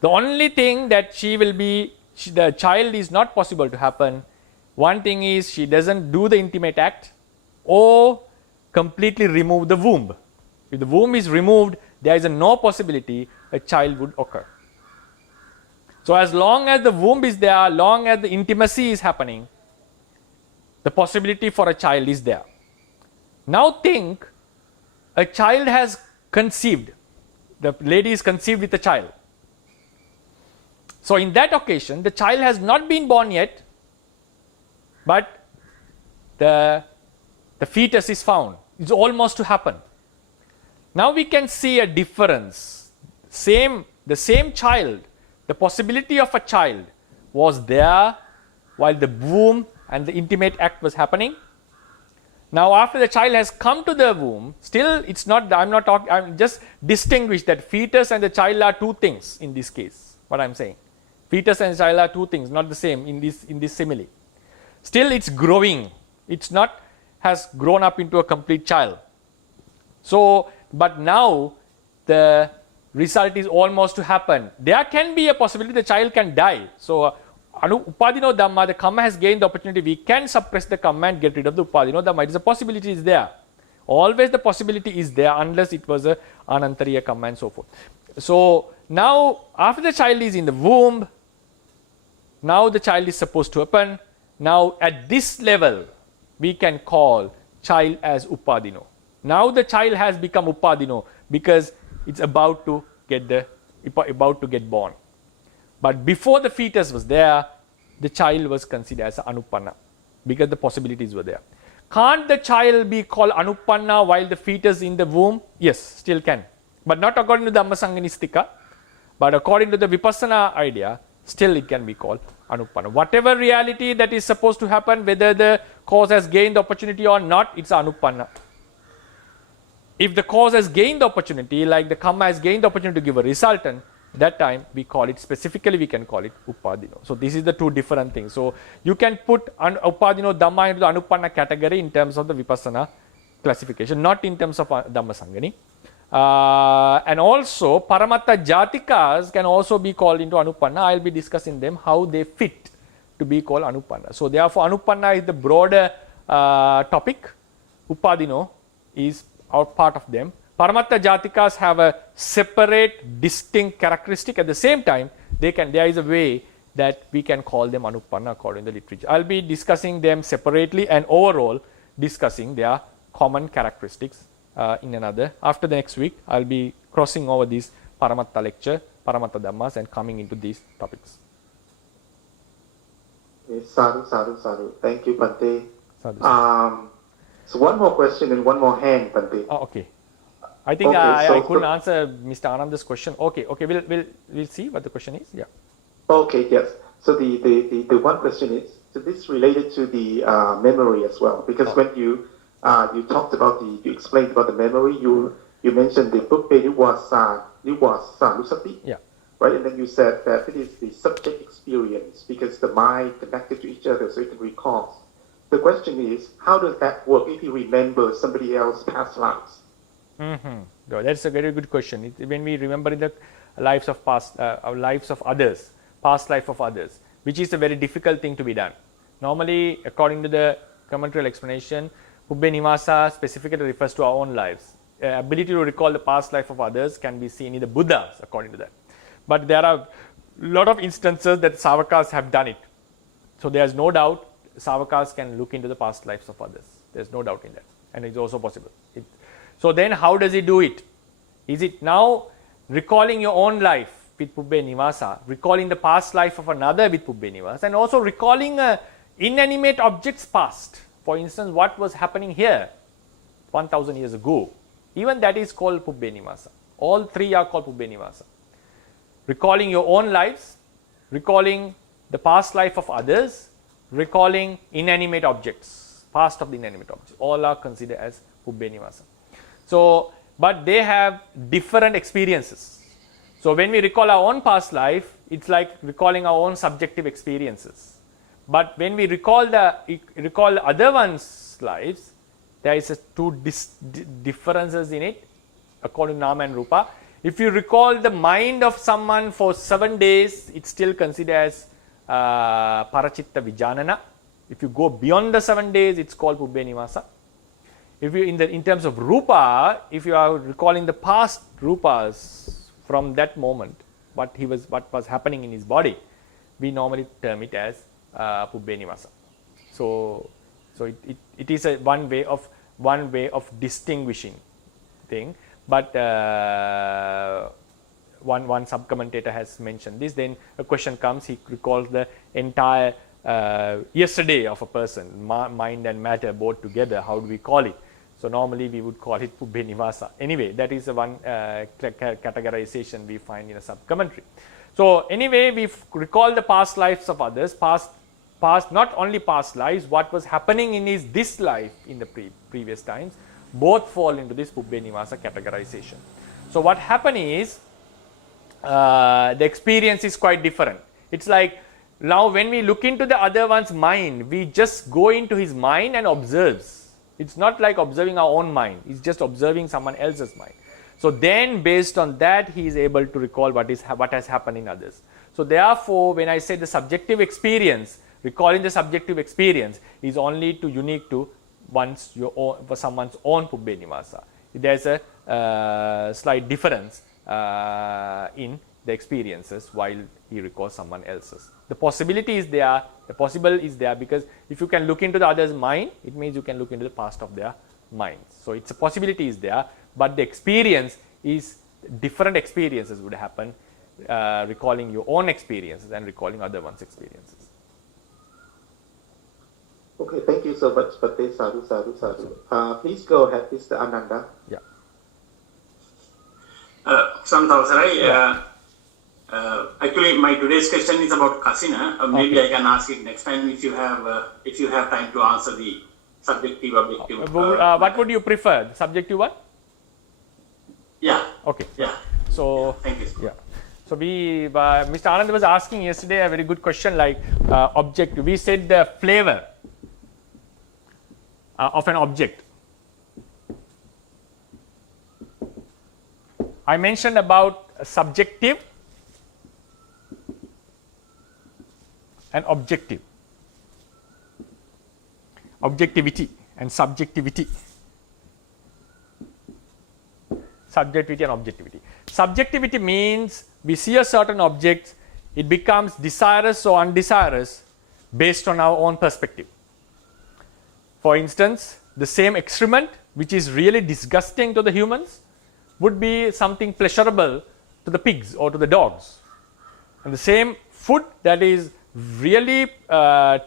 The only thing that the child is not possible to happen, one thing is she doesn't do the intimate act or completely remove the womb. If the womb is removed, there is no possibility a child would occur. So as long as the womb is there, as long as the intimacy is happening, the possibility for a child is there. Now think, a child has conceived, the lady is conceived with a child. So in that occasion, the child has not been born yet, but the fetus is found. It's almost to happen. Now we can see a difference. The same child, the possibility of a child was there while the womb and the intimate act was happening. Now after the child has come to the womb, still it's not, I'm just distinguish that fetus and the child are two things in this case, what I'm saying. Fetus and child are two things, not the same in this simile. Still it's growing. It's not has grown up into a complete child. So, but now the result is almost to happen. There can be a possibility the child can die. So, Upadino Dhamma, the karma has gained the opportunity. We can suppress the karma and get rid of the Upadino Dhamma. It is a possibility is there. Always the possibility is there unless it was a Anantariya karma and so forth. So, now after the child is in the womb, now the child is supposed to happen. Now at this level, we can call child as Upadino. Now the child has become Upadino because it's about to get born. But before the fetus was there, the child was considered as Anupanna because the possibilities were there. Can't the child be called Anupanna while the fetus in the womb? Yes, still can. But not according to the Dhammasanganistika, but according to the Vipassana idea, still it can be called Anupanna. Whatever reality that is supposed to happen, whether the cause has gained the opportunity or not, it's Anupanna. If the cause has gained the opportunity, like the karma has gained the opportunity to give a resultant, that time we call it, specifically we can call it Upadino. So this is the two different things. So you can put Upadino Dhamma into the Anupanna category in terms of the Vipassana classification, not in terms of Dhammasangani. And also Paramatthadhammas can also be called into Anupanna. I will be discussing them, how they fit to be called Anupanna. So therefore Anupanna is the broader topic. Upadino is our part of them. Paramatthadhammas have a separate, distinct characteristic. At the same time, there is a way that we can call them Anupanna according to the literature. I will be discussing them separately and overall discussing their common characteristics in another. After the next week, I will be crossing over this Paramattha lecture, Paramatthadhammas, and coming into these topics. Yes, sadhu. Thank you, Bhante. Sadhu. So one more question and one more hand, Bhante. Oh, okay. I think I couldn't answer Mr. Ananda's question. Okay, we'll see what the question is. Yeah. Okay, yes. So the one question is, so this related to the memory as well, because when you talked about you explained about the memory, you mentioned the book Nivasa Lusati. Yeah. Right, and then you said that it is the subject experience because the mind connected to each other so it can recall. The question is, how does that work if you remember somebody else's past lives? That's a very good question. When we remember in the lives of lives of others, past life of others, which is a very difficult thing to be done. Normally, according to the commentary explanation, Pubbe Nivasa specifically refers to our own lives. Ability to recall the past life of others can be seen in the Buddhas, according to that. But there are a lot of instances that Savakas have done it. So there is no doubt Savakas can look into the past lives of others. There is no doubt in that, and it's also possible. So then how does he do it? Is it now recalling your own life with Pubbe Nivasa, recalling the past life of another with Pubbe Nivasa, and also recalling inanimate objects past? for instance, what was happening here 1000 years ago, even that is called Pubbenivasa. All three are called Pubbenivasa. Recalling your own lives, recalling the past life of others, recalling inanimate objects, past of the inanimate objects, all are considered as Pubbenivasa. So, but they have different experiences. So when we recall our own past life, it's like recalling our own subjective experiences. But when we recall the other one's lives, there is two differences in it according to Nama and Rupa. If you recall the mind of someone for 7 days, it's still considered as Parachitta Vijanana. If you go beyond the 7 days, it's called Pubbenivasa. If you in terms of Rupa, if you are recalling the past Rupas from that moment, what was happening in his body, we normally term it as Pubbenivasa. So it is one way of distinguishing thing. But one sub-commentator has mentioned this. Then a question comes, he recalls the entire yesterday of a person, mind and matter both together, how do we call it? So normally we would call it Pubbenivasa. Anyway, that is one categorization we find in a sub-commentary. So anyway, we recall the past lives of others, past not only past lives, what was happening in this life in the previous times, both fall into this Pubbenivasa categorization. So what happened is, the experience is quite different. It's like now when we look into the other one's mind, we just go into his mind and observes. It's not like observing our own mind. It's just observing someone else's mind. So then based on that, he is able to recall what has happened in others. So therefore, when I say the subjective experience, recalling the subjective experience is only unique to for someone's own Pubbenivasa. There's a slight difference in the experiences while he recalls someone else's. The possibility is there, because if you can look into the other's mind, it means you can look into the past of their minds. So it's a possibility is there, but the experience is different experiences would happen, recalling your own experiences and recalling other one's experiences. Okay, thank you so much, Pate. Sadhu, sadhu, sadhu. Please go ahead, Mr. Ananda. Yeah. Samtavasarai, actually my today's question is about Kasina. Maybe okay. I can ask it next time if you have time to answer the subjective, objective. What would you prefer? Subjective what? Yeah. Okay. Yeah. So, thank you. Yeah. So Mr. Anand was asking yesterday a very good question like object. We said the flavor of an object. I mentioned about subjective and objective. Objectivity and subjectivity. Subjectivity and objectivity. Subjectivity means we see a certain object, it becomes desirous or undesirous based on our own perspective. For instance, the same excrement which is really disgusting to the humans would be something pleasurable to the pigs or to the dogs. And the same food that is really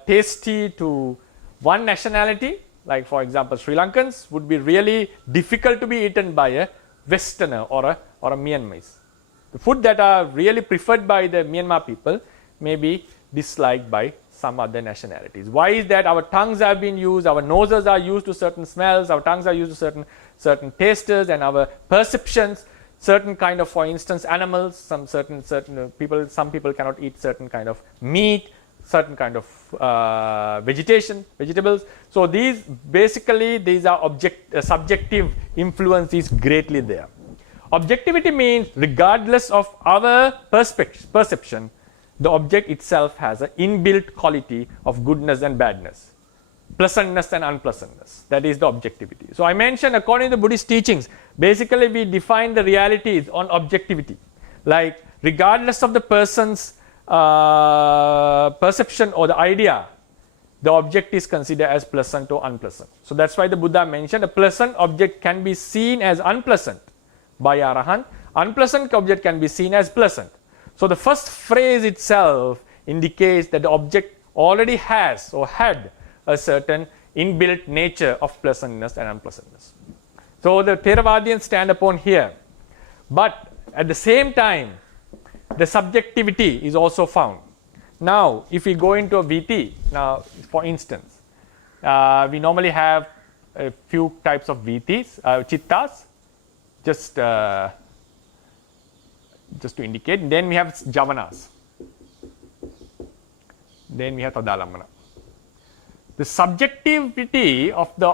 tasty to one nationality, like for example Sri Lankans, would be really difficult to be eaten by a Westerner or a Myanmar. The food that are really preferred by the Myanmar people may be disliked by some other nationalities. Why is that? Our tongues have been used, our noses are used to certain smells, our tongues are used to certain tasters, and our perceptions, certain kind of, for instance, animals, some people cannot eat certain kind of meat, certain kind of vegetables. So these are subjective influence is greatly there. Objectivity means regardless of our perception, the object itself has an inbuilt quality of goodness and badness, pleasantness and unpleasantness. That is the objectivity. So I mentioned according to Buddhist teachings, basically we define the realities on objectivity. Like regardless of the person's perception or the idea, the object is considered as pleasant or unpleasant. So that's why the Buddha mentioned a pleasant object can be seen as unpleasant by Arahant. Unpleasant object can be seen as pleasant. So the first phrase itself indicates that the object already has or had a certain inbuilt nature of pleasantness and unpleasantness. So the Theravadians stand upon here, but at the same time, the subjectivity is also found. Now, if we go into a VT, now for instance, we normally have a few types of VTs, chittas, just to indicate. Then we have javanas. Then we have tadalambana. The subjectivity of the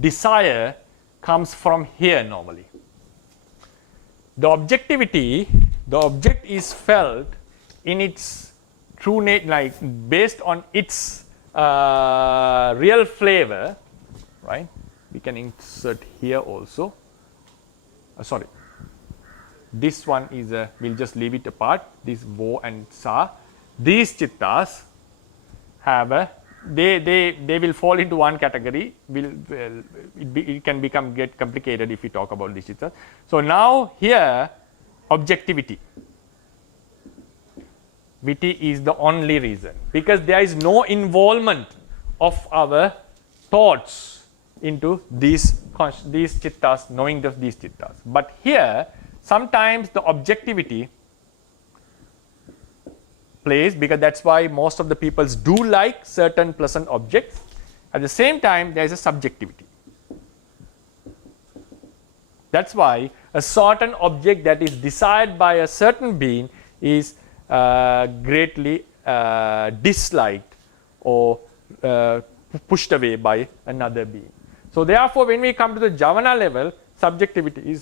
desire comes from here normally. The objectivity, the object is felt in its true nature, like based on its real flavor, right? We can insert here also. Sorry, this one is we'll just leave it apart. This vo and sa, these chittas have a they will fall into one category. It can get complicated if we talk about these chittas. So now here objectivity. Viti is the only reason, because there is no involvement of our thoughts into these chittas, knowing these chittas. But here sometimes the objectivity plays, because that's why most of the peoples do like certain pleasant objects. At the same time, there is a subjectivity. That's why a certain object that is desired by a certain being is greatly disliked or pushed away by another being. So therefore, when we come to the Javana level, subjectivity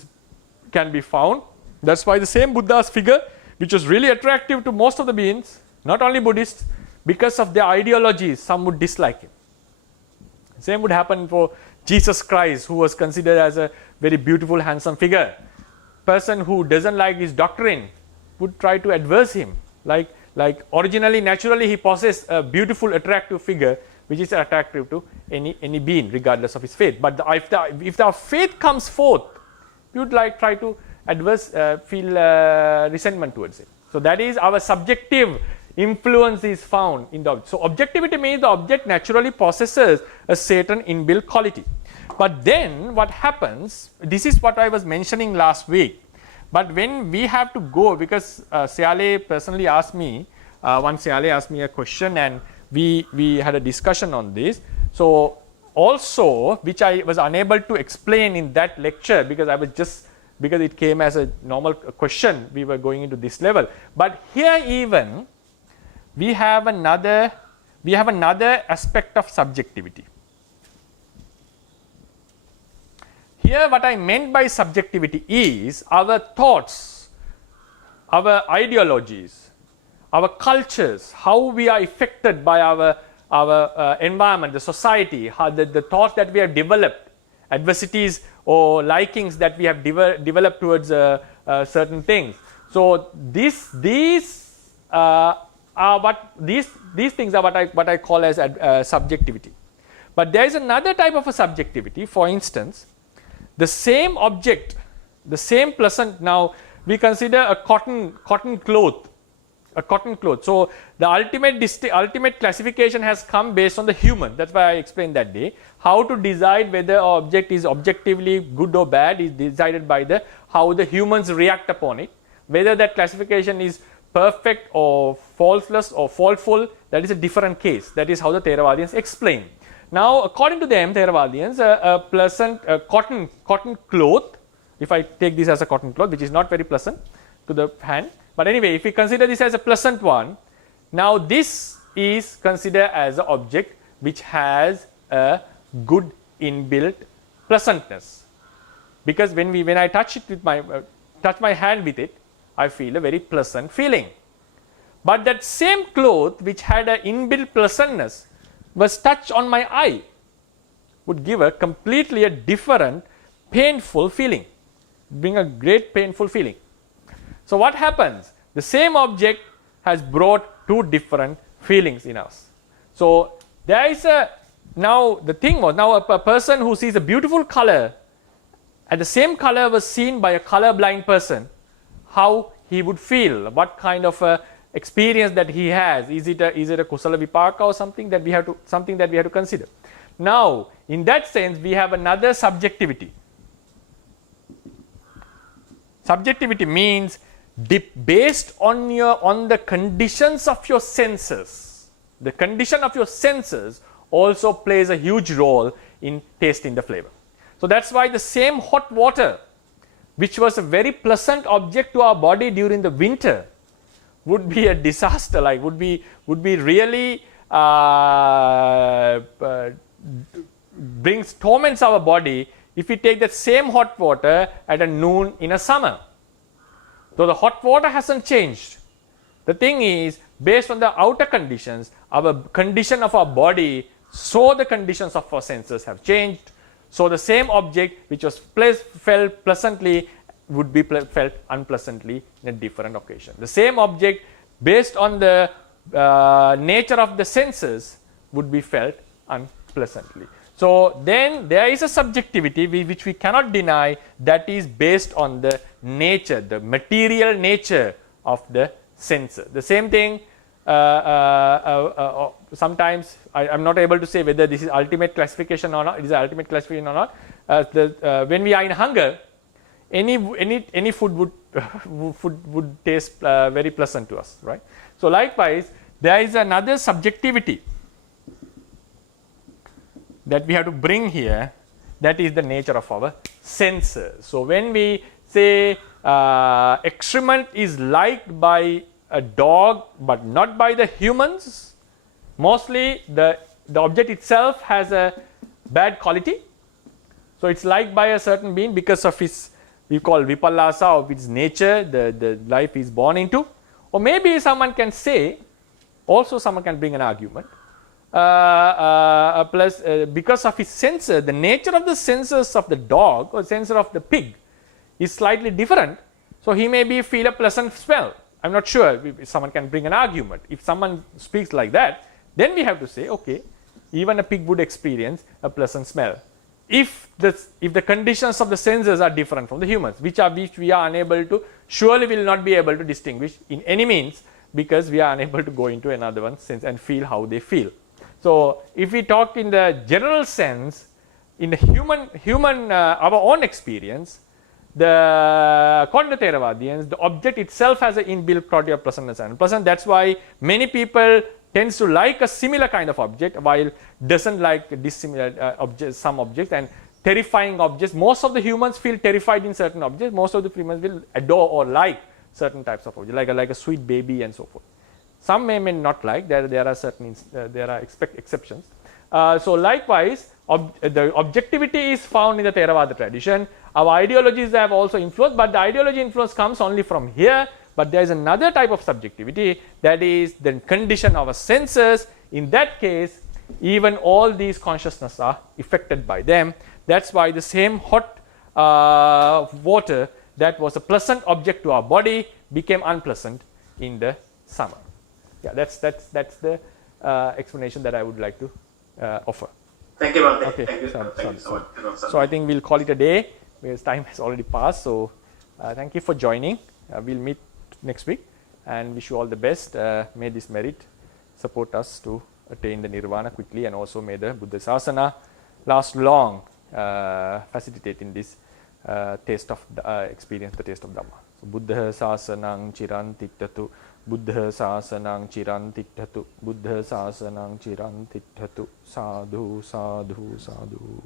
can be found. That's why the same Buddha's figure, which was really attractive to most of the beings, not only Buddhists, because of their ideologies, some would dislike him. Same would happen for Jesus Christ, who was considered as a very beautiful, handsome figure. Person who doesn't like his doctrine would try to adverse him. Like originally, naturally, he possessed a beautiful, attractive figure, which is attractive to any being, regardless of his faith. But if the faith comes forth, we would try to feel resentment towards it. So that is our subjective influence is found in the object. So objectivity means the object naturally possesses a certain inbuilt quality. But then what happens, this is what I was mentioning last week. But when we have to go, because Seale personally asked me, one Seale asked me a question and we had a discussion on this. So also, which I was unable to explain in that lecture, because because it came as a normal question, we were going into this level. But here even, we have another aspect of subjectivity. Here what I meant by subjectivity is our thoughts, our ideologies, our cultures, how we are affected by our environment, the society, how the thoughts that we have developed, adversities or likings that we have developed towards certain things. So these things are what I call as subjectivity. But there is another type of a subjectivity. For instance, the same object, the same pleasant. Now we consider a cotton cloth. A cotton cloth. So the ultimate classification has come based on the human. That's why I explained that day. How to decide whether an object is objectively good or bad is decided by how the humans react upon it. Whether that classification is perfect or faultless or faultful, that is a different case. That is how the Theravadians explain. Now, according to them, Theravadians, a pleasant cotton cloth, if I take this as a cotton cloth, which is not very pleasant to the hand, but anyway, if we consider this as a pleasant one, now this is considered as an object which has a good inbuilt pleasantness, because when I touch it with touch my hand with it, I feel a very pleasant feeling. But that same cloth which had an inbuilt pleasantness was touched on my eye, would give a completely different painful feeling, bring a great painful feeling. So what happens? The same object has brought two different feelings in us. So there is now the thing was, now a person who sees a beautiful color, and the same color was seen by a colorblind person, how he would feel, what kind of experience that he has. Is it a kusala vipaka or something that we have to consider. Now, in that sense, we have another subjectivity. Subjectivity means based on the conditions of your senses. The condition of your senses also plays a huge role in tasting the flavor. So that's why the same hot water, which was a very pleasant object to our body during the winter, would be a disaster. Like would be really brings torments our body if we take that same hot water at a noon in a summer. So the hot water hasn't changed. The thing is, based on the outer conditions, our condition of our body, so the conditions of our senses have changed. So the same object which was felt pleasantly would be felt unpleasantly in a different occasion. The same object, based on the nature of the senses, would be felt unpleasantly. So then there is a subjectivity which we cannot deny, that is based on the nature, the material nature of the senses. The same thing, sometimes I am not able to say whether this is ultimate classification or not. It is ultimate classification or not. When we are in hunger, any food would taste very pleasant to us, right? So likewise, there is another subjectivity that we have to bring here, that is the nature of our senses. So when we say excrement is liked by a dog but not by the humans, mostly the object itself has a bad quality. So it's liked by a certain being because of his, we call vipallasa, of its nature, the life is born into. Or maybe someone can say, also someone can bring an argument, because of his sensor, the nature of the sensors of the dog or sensor of the pig is slightly different. So he may feel a pleasant smell. I'm not sure if someone can bring an argument. If someone speaks like that, then we have to say, okay, even a pig would experience a pleasant smell. If the conditions of the senses are different from the humans, which we are unable to, surely will not be able to distinguish in any means, because we are unable to go into another one's sense and feel how they feel. So if we talk in the general sense, in the human our own experience, according to Theravadians, the object itself has an inbuilt quality of pleasantness and unpleasant. That's why many people tends to like a similar kind of object, while doesn't like dissimilar some objects, and terrifying objects. Most of the humans feel terrified in certain objects. Most of the humans will adore or like certain types of objects, like a sweet baby and so forth. Some may not like. There are certain exceptions. So likewise, the objectivity is found in the Theravada tradition. Our ideologies have also influenced, but the ideology influence comes only from here. But there is another type of subjectivity, that is the condition of our senses. In that case, even all these consciousness are affected by them. That's why the same hot water that was a pleasant object to our body became unpleasant in the summer. Yeah, that's the explanation that I would like to offer. Thank you, Bhante. Okay. Thank you so much. So I think we'll call it a day, because time has already passed. So thank you for joining. We'll meet next week, and wish you all the best. May this merit support us to attain the nirvana quickly, and also may the Buddha Sasana last long, facilitating this taste of experience, the taste of Dhamma. So Buddha Sasanang Chirantittatu, Buddha Sasanang Chirantittatu, Buddha Sasanang Chirantittatu, Sadhu, Sadhu, Sadhu.